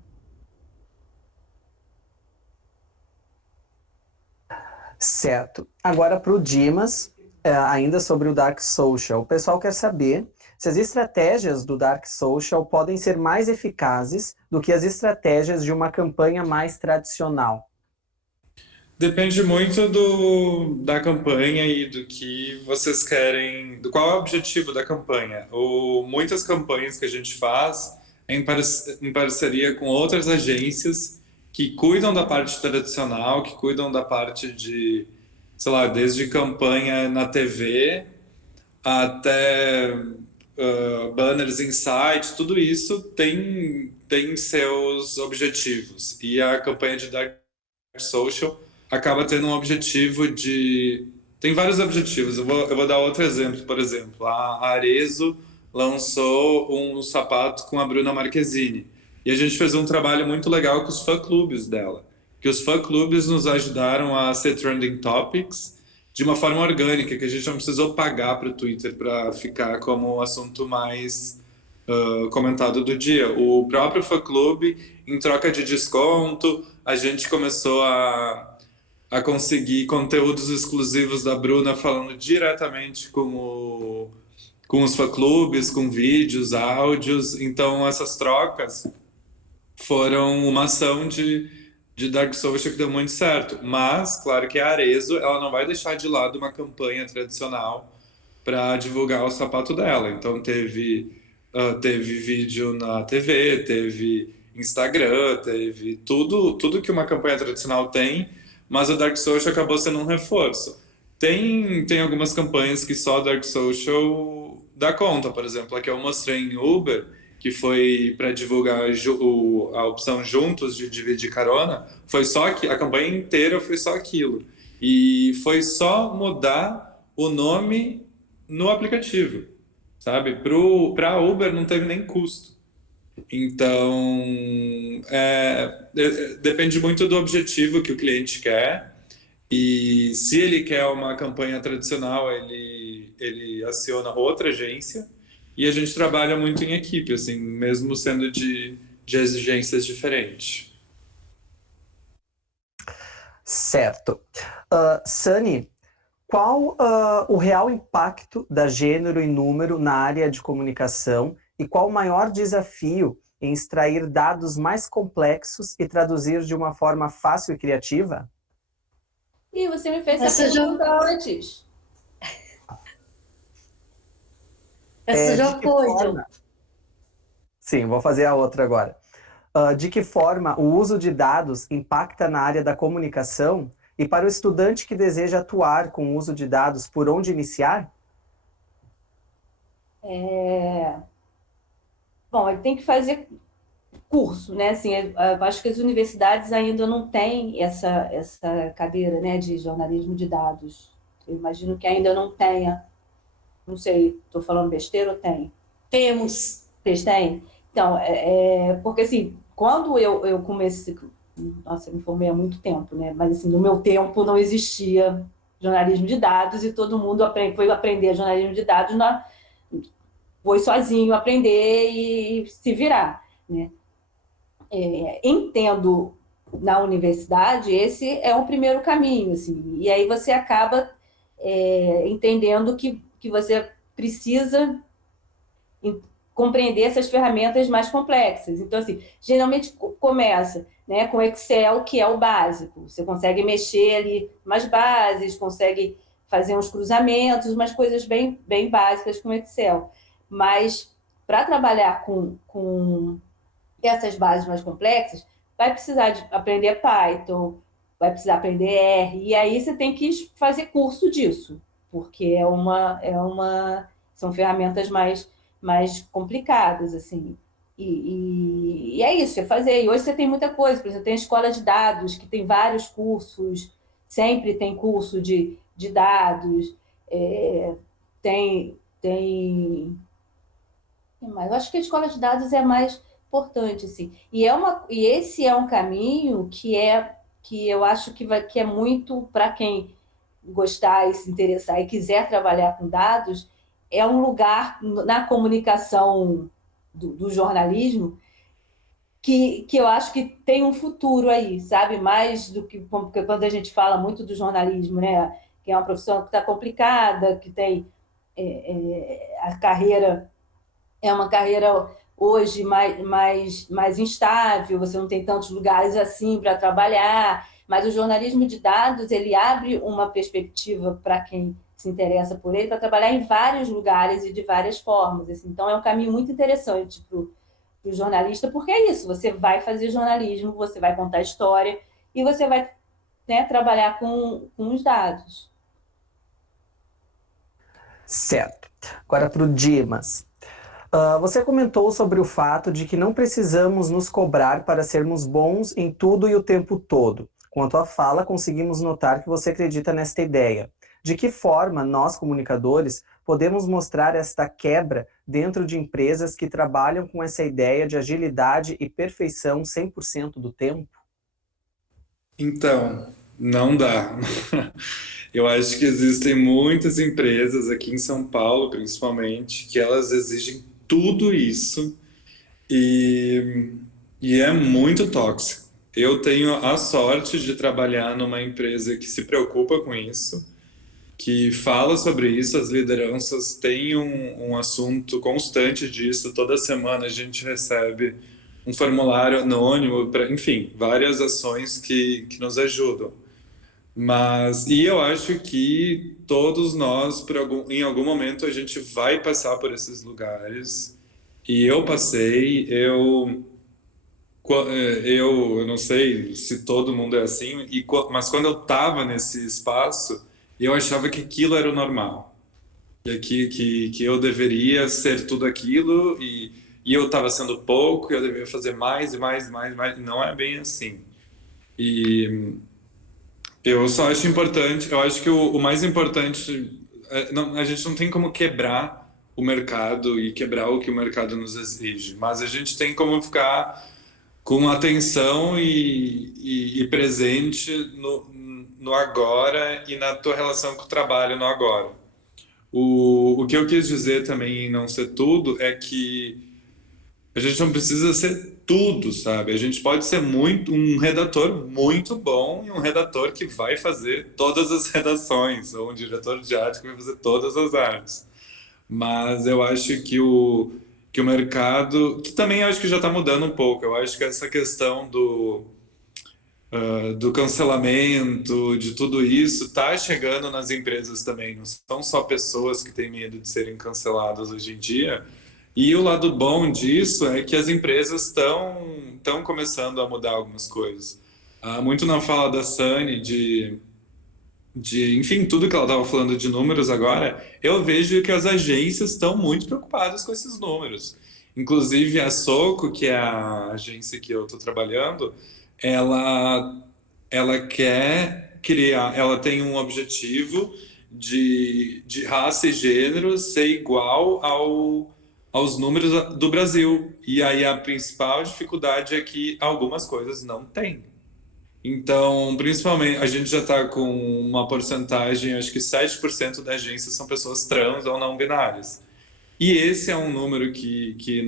Certo. Agora para o Dimas, ainda sobre o Dark Social. O pessoal quer saber se as estratégias do Dark Social podem ser mais eficazes do que as estratégias de uma campanha mais tradicional. Depende muito da campanha e do que vocês querem, do qual é o objetivo da campanha. Muitas campanhas que a gente faz é em parceria com outras agências que cuidam da parte tradicional, que cuidam da parte de, sei lá, desde campanha na TV até banners em sites, tudo isso tem seus objetivos. E a campanha de Dark Social acaba tendo um objetivo de... Tem vários objetivos. Eu vou dar outro exemplo. Por exemplo, a Arezzo lançou um sapato com a Bruna Marquezine. E a gente fez um trabalho muito legal com os fã-clubes dela. Que os fã-clubes nos ajudaram a ser trending topics de uma forma orgânica, que a gente não precisou pagar para o Twitter para ficar como o assunto mais comentado do dia. O próprio fã-clube, em troca de desconto, a gente começou a conseguir conteúdos exclusivos da Bruna falando diretamente com os fã-clubes, com vídeos, áudios. Então, essas trocas foram uma ação de Dark Social que deu muito certo. Mas, claro que a Arezzo, ela não vai deixar de lado uma campanha tradicional para divulgar o sapato dela. Então, teve vídeo na TV, teve Instagram, teve tudo que uma campanha tradicional tem, mas o Dark Social acabou sendo um reforço. Tem algumas campanhas que só Dark Social dá conta, por exemplo, a que eu mostrei em Uber, que foi para divulgar a opção Juntos de dividir carona, foi só que a campanha inteira foi só aquilo. E foi só mudar o nome no aplicativo, sabe? Para a Uber não teve nem custo. Então, depende muito do objetivo que o cliente quer. E se ele quer uma campanha tradicional, ele aciona outra agência. E a gente trabalha muito em equipe, assim, mesmo sendo de exigências diferentes. Certo. Sunny, qual o real impacto da gênero e número na área de comunicação e qual o maior desafio em extrair dados mais complexos e traduzir de uma forma fácil e criativa? E você me fez essa pergunta antes. Essa já foi, forma... Sim, vou fazer a outra agora. De que forma o uso de dados impacta na área da comunicação e para o estudante que deseja atuar com o uso de dados, por onde iniciar? Bom, ele tem que fazer curso, né? Assim, eu acho que as universidades ainda não têm essa cadeira, né, de jornalismo de dados. Eu imagino que ainda não tenha. Não sei, estou falando besteira ou tem? Temos. Vocês têm? Então, porque assim, quando eu comecei, Nossa, eu me formei há muito tempo, né? Mas assim, no meu tempo não existia jornalismo de dados e todo mundo foi aprender jornalismo de dados, foi sozinho aprender e se virar, né? Entendo na universidade, esse é o primeiro caminho, assim, e aí você acaba entendendo que você precisa compreender essas ferramentas mais complexas. Então, assim, geralmente começa, né, com Excel, que é o básico. Você consegue mexer ali umas bases, consegue fazer uns cruzamentos, umas coisas bem, bem básicas com Excel. Mas, para trabalhar com essas bases mais complexas, vai precisar de aprender Python, vai precisar aprender R, e aí você tem que fazer curso disso, porque são ferramentas mais complicadas, assim. E é isso, é fazer. E hoje você tem muita coisa, por exemplo, tem a escola de dados, que tem vários cursos, sempre tem curso de dados, tem mas eu acho que a escola de dados é mais importante, assim. E esse é um caminho que eu acho que é muito para quem gostar e se interessar e quiser trabalhar com dados, é um lugar na comunicação do jornalismo que eu acho que tem um futuro aí, sabe? Mais do que porque quando a gente fala muito do jornalismo, né? Que é uma profissão que está complicada, que tem a carreira é uma carreira hoje mais instável, você não tem tantos lugares assim para trabalhar, mas o jornalismo de dados ele abre uma perspectiva para quem se interessa por ele para trabalhar em vários lugares e de várias formas. Assim. Então é um caminho muito interessante para o jornalista, porque é isso, você vai fazer jornalismo, você vai contar história e você vai, né, trabalhar com os dados. Certo. Agora para o Dimas. Você comentou sobre o fato de que não precisamos nos cobrar para sermos bons em tudo e o tempo todo. Com a tua fala, conseguimos notar que você acredita nesta ideia. De que forma nós, comunicadores, podemos mostrar esta quebra dentro de empresas que trabalham com essa ideia de agilidade e perfeição 100% do tempo? Então, não dá. Eu acho que existem muitas empresas aqui em São Paulo, principalmente, que elas exigem tudo isso e, e é muito tóxico. Eu tenho a sorte de trabalhar numa empresa que se preocupa com isso, que fala sobre isso, as lideranças têm um assunto constante disso. Toda semana a gente recebe um formulário anônimo, enfim, várias ações que nos ajudam. E eu acho que todos nós, em algum momento, a gente vai passar por esses lugares. E eu passei, eu não sei se todo mundo é assim, mas quando eu estava nesse espaço, eu achava que aquilo era o normal. Que eu deveria ser tudo aquilo e eu estava sendo pouco, e eu deveria fazer mais e mais e mais e mais. Não é bem assim. E eu só acho importante, eu acho que o mais importante, a gente não tem como quebrar o mercado e quebrar o que o mercado nos exige, mas a gente tem como ficar com atenção e presente no agora e na tua relação com o trabalho no agora. O que eu quis dizer também em não ser tudo é que a gente não precisa ser tudo, sabe? A gente pode ser um redator muito bom e um redator que vai fazer todas as redações, ou um diretor de arte que vai fazer todas as artes. Mas eu acho que o mercado, que também acho que já está mudando um pouco, eu acho que essa questão do cancelamento, de tudo isso, está chegando nas empresas também. Não são só pessoas que têm medo de serem canceladas hoje em dia. E o lado bom disso é que as empresas estão começando a mudar algumas coisas. Muito na fala da Sani enfim, tudo que ela estava falando de números agora, eu vejo que as agências estão muito preocupadas com esses números. Inclusive a Soco, que é a agência que eu estou trabalhando, ela quer criar, ela tem um objetivo de raça e gênero ser igual aos números do Brasil. E aí a principal dificuldade é que algumas coisas não tem. Então, principalmente, a gente já está com uma porcentagem, acho que 7% da agência são pessoas trans ou não binárias. E esse é um número que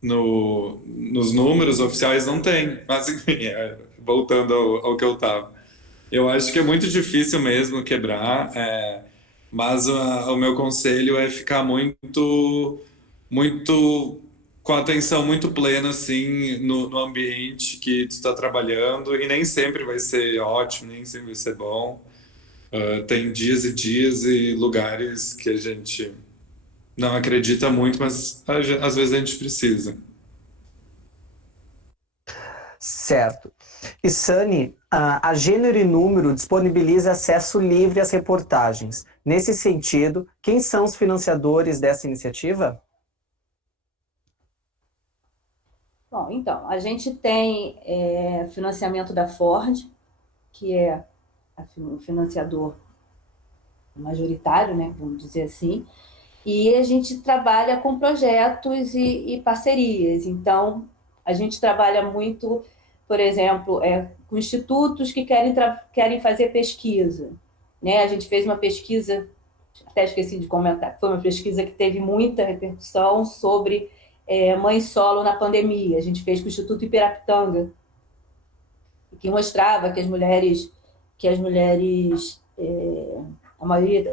nos números oficiais não tem. Mas, enfim, voltando ao que eu estava. Eu acho que é muito difícil mesmo quebrar, mas o meu conselho é ficar muito com a atenção muito plena assim no ambiente que tu está trabalhando e nem sempre vai ser ótimo, nem sempre vai ser bom. Tem dias e dias e lugares que a gente não acredita muito, mas às vezes a gente precisa. Certo. E Sani, a Gênero e Número disponibiliza acesso livre às reportagens. Nesse sentido, quem são os financiadores dessa iniciativa? Bom, então, a gente tem financiamento da Ford, que é o financiador majoritário, né, vamos dizer assim, e a gente trabalha com projetos e parcerias. Então, a gente trabalha muito, por exemplo, com institutos que querem fazer pesquisa. Né? A gente fez uma pesquisa, até esqueci de comentar, foi uma pesquisa que teve muita repercussão sobre mãe solo na pandemia. A gente fez com o Instituto Iperapitanga, que mostrava que a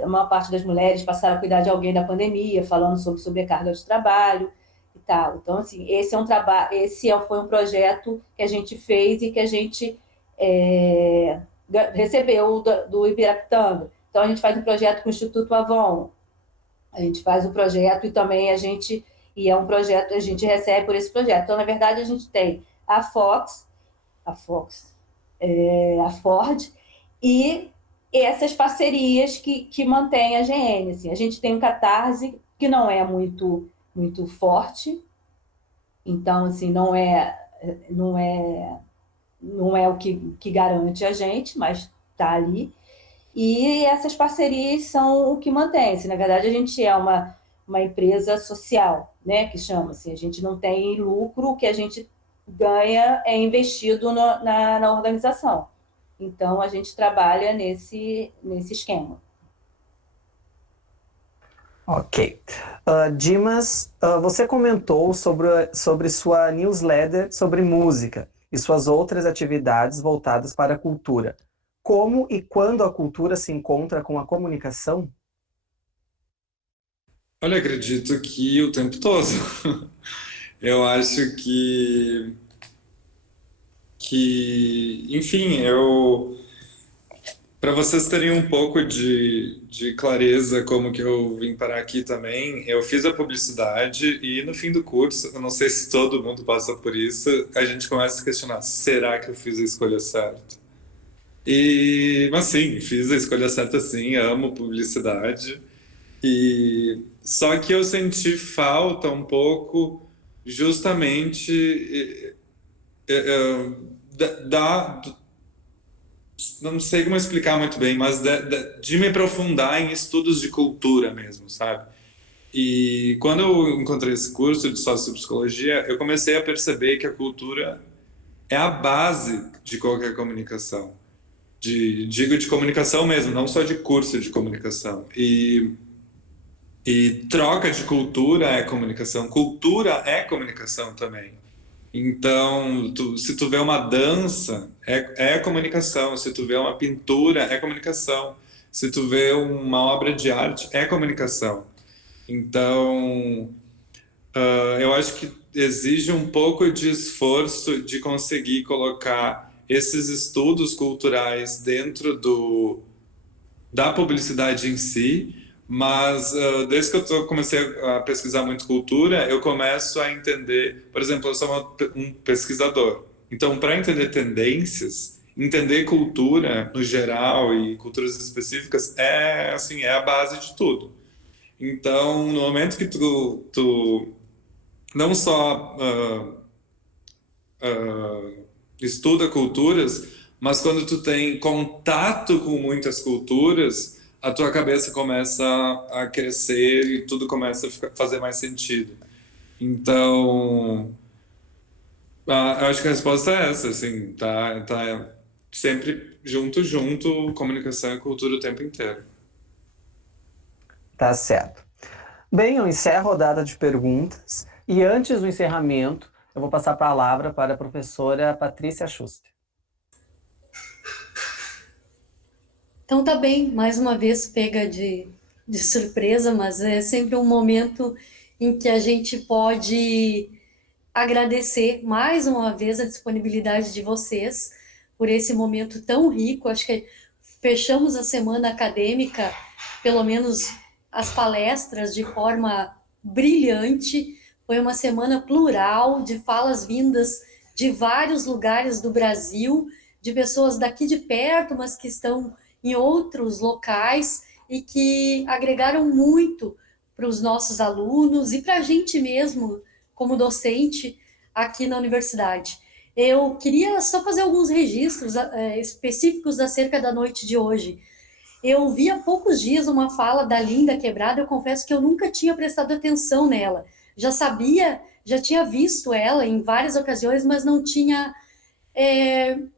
maior parte das mulheres passaram a cuidar de alguém da pandemia, falando sobre sobrecarga de trabalho e tal. Então, assim, foi um projeto que a gente fez e que a gente recebeu do Ibirapitanga. Então, a gente faz um projeto com o Instituto Avon, a gente faz um projeto e também a gente recebe por esse projeto. Então, na verdade, a gente tem a Ford e essas parcerias que mantêm a GN. Assim. A gente tem um Catarse que não é muito forte, então assim, não é o que garante a gente, mas está ali. E essas parcerias são o que mantém. Assim, na verdade, a gente é uma empresa social, né, que chama-se. A gente não tem lucro, o que a gente ganha é investido na organização. Então, a gente trabalha nesse esquema. Ok. Dimas, você comentou sobre sua newsletter sobre música e suas outras atividades voltadas para a cultura. Como e quando a cultura se encontra com a comunicação? Olha, acredito que o tempo todo. Eu acho enfim, para vocês terem um pouco de clareza como que eu vim parar aqui também, eu fiz a publicidade e no fim do curso, eu não sei se todo mundo passa por isso, a gente começa a questionar, será que eu fiz a escolha certa? Mas sim, fiz a escolha certa sim, amo publicidade. Só que eu senti falta um pouco justamente da, não sei como explicar muito bem, mas de me aprofundar em estudos de cultura mesmo, sabe? E quando eu encontrei esse curso de sociopsicologia, eu comecei a perceber que a cultura é a base de qualquer comunicação. Digo de comunicação mesmo, não só de curso de comunicação. E troca de cultura é comunicação também. Então, se tu vê uma dança, é comunicação. Se tu vê uma pintura, é comunicação. Se tu vê uma obra de arte, é comunicação. Então, eu acho que exige um pouco de esforço de conseguir colocar esses estudos culturais dentro da publicidade em si, mas desde que eu comecei a pesquisar muito cultura, eu começo a entender, por exemplo, eu sou um pesquisador. Então, para entender tendências, entender cultura no geral e culturas específicas assim, é a base de tudo. Então, no momento que tu não só estuda culturas, mas quando tu tem contato com muitas culturas, a tua cabeça começa a crescer e tudo começa a fazer mais sentido. Então, Eu acho que a resposta é essa, assim, tá sempre junto, comunicação e cultura o tempo inteiro. Tá certo. Bem, eu encerro a rodada de perguntas e antes do encerramento, eu vou passar a palavra para a professora Patrícia Schuster. Então tá bem, mais uma vez pega de surpresa, mas é sempre um momento em que a gente pode agradecer mais uma vez a disponibilidade de vocês por esse momento tão rico. Acho que fechamos a semana acadêmica, pelo menos as palestras, de forma brilhante. Foi uma semana plural, de falas vindas de vários lugares do Brasil, de pessoas daqui de perto, mas que estão em outros locais e que agregaram muito para os nossos alunos e para a gente mesmo, como docente aqui na universidade. Eu queria só fazer alguns registros específicos acerca da noite de hoje. Eu vi há poucos dias uma fala da Linda Quebrada, eu confesso que eu nunca tinha prestado atenção nela. Já sabia, já tinha visto ela em várias ocasiões, mas não tinha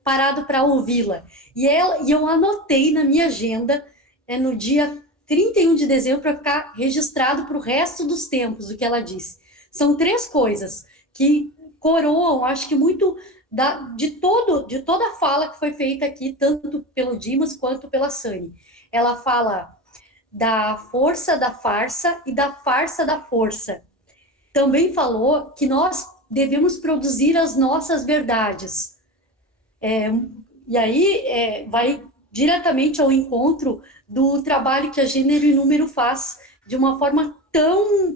parado para ouvi-la. E eu anotei na minha agenda, no dia 31 de dezembro, para ficar registrado para o resto dos tempos o que ela disse. São 3 coisas que coroam, acho que muito de toda a fala que foi feita aqui, tanto pelo Dimas quanto pela Sani. Ela fala da força da farsa e da farsa da força. Também falou que nós devemos produzir as nossas verdades. E aí vai diretamente ao encontro do trabalho que a Gênero e Número faz de uma forma tão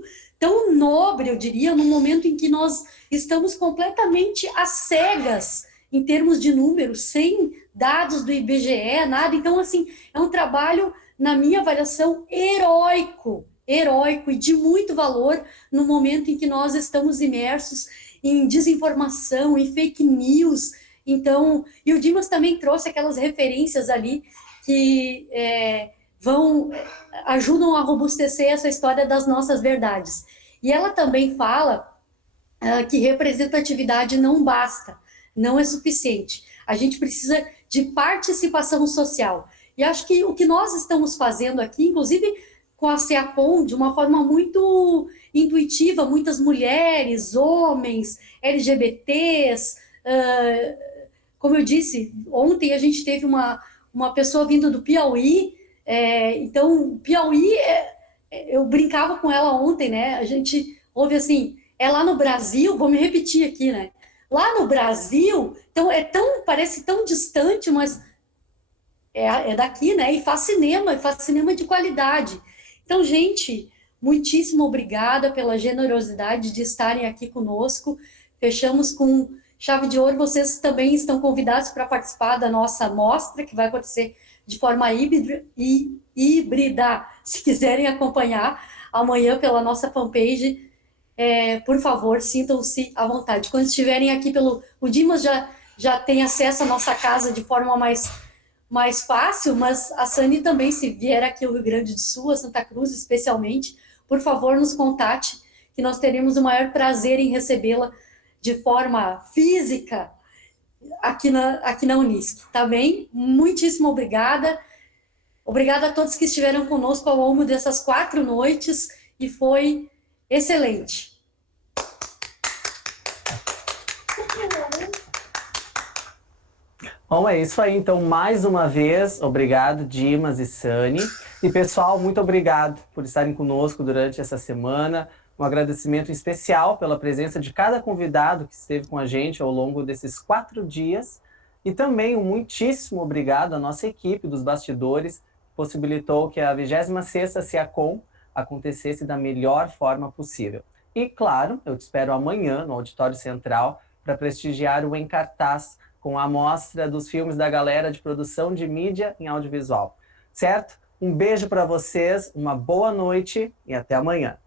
nobre, eu diria, no momento em que nós estamos completamente às cegas em termos de números, sem dados do IBGE, nada. Então, assim, é um trabalho, na minha avaliação, heróico e de muito valor no momento em que nós estamos imersos em desinformação, em fake news. Então, e o Dimas também trouxe aquelas referências ali que ajudam a robustecer essa história das nossas verdades. E ela também fala que representatividade não basta, não é suficiente. A gente precisa de participação social. E acho que o que nós estamos fazendo aqui, inclusive com a SEACOM, de uma forma muito intuitiva, muitas mulheres, homens, LGBTs, como eu disse, ontem a gente teve uma pessoa vindo do Piauí, então, Piauí, eu brincava com ela ontem, né? A gente ouve assim, lá no Brasil, vou me repetir aqui, né? Lá no Brasil, então parece tão distante, mas é daqui, né? E faz cinema de qualidade. Então, gente, muitíssimo obrigada pela generosidade de estarem aqui conosco. Fechamos com chave de ouro. Vocês também estão convidados para participar da nossa mostra, que vai acontecer de forma híbrida. Se quiserem acompanhar amanhã pela nossa fanpage, por favor, sintam-se à vontade. Quando estiverem aqui o Dimas já tem acesso à nossa casa de forma mais fácil, mas a Sani também, se vier aqui ao Rio Grande do Sul, a Santa Cruz especialmente, por favor, nos contate, que nós teremos o maior prazer em recebê-la de forma física aqui na Unisc, tá bem? Muitíssimo obrigada. Obrigada a todos que estiveram conosco ao longo dessas 4 noites e foi excelente. Bom, é isso aí. Então, mais uma vez, obrigado, Dimas e Sani. E, pessoal, muito obrigado por estarem conosco durante essa semana. Um agradecimento especial pela presença de cada convidado que esteve com a gente ao longo desses 4 dias. E também um muitíssimo obrigado à nossa equipe dos bastidores, que possibilitou que a 26ª SEACOM acontecesse da melhor forma possível. E, claro, eu te espero amanhã no Auditório Central para prestigiar o Em Cartaz, com a amostra dos filmes da galera de produção de mídia em audiovisual. Certo? Um beijo para vocês, uma boa noite e até amanhã.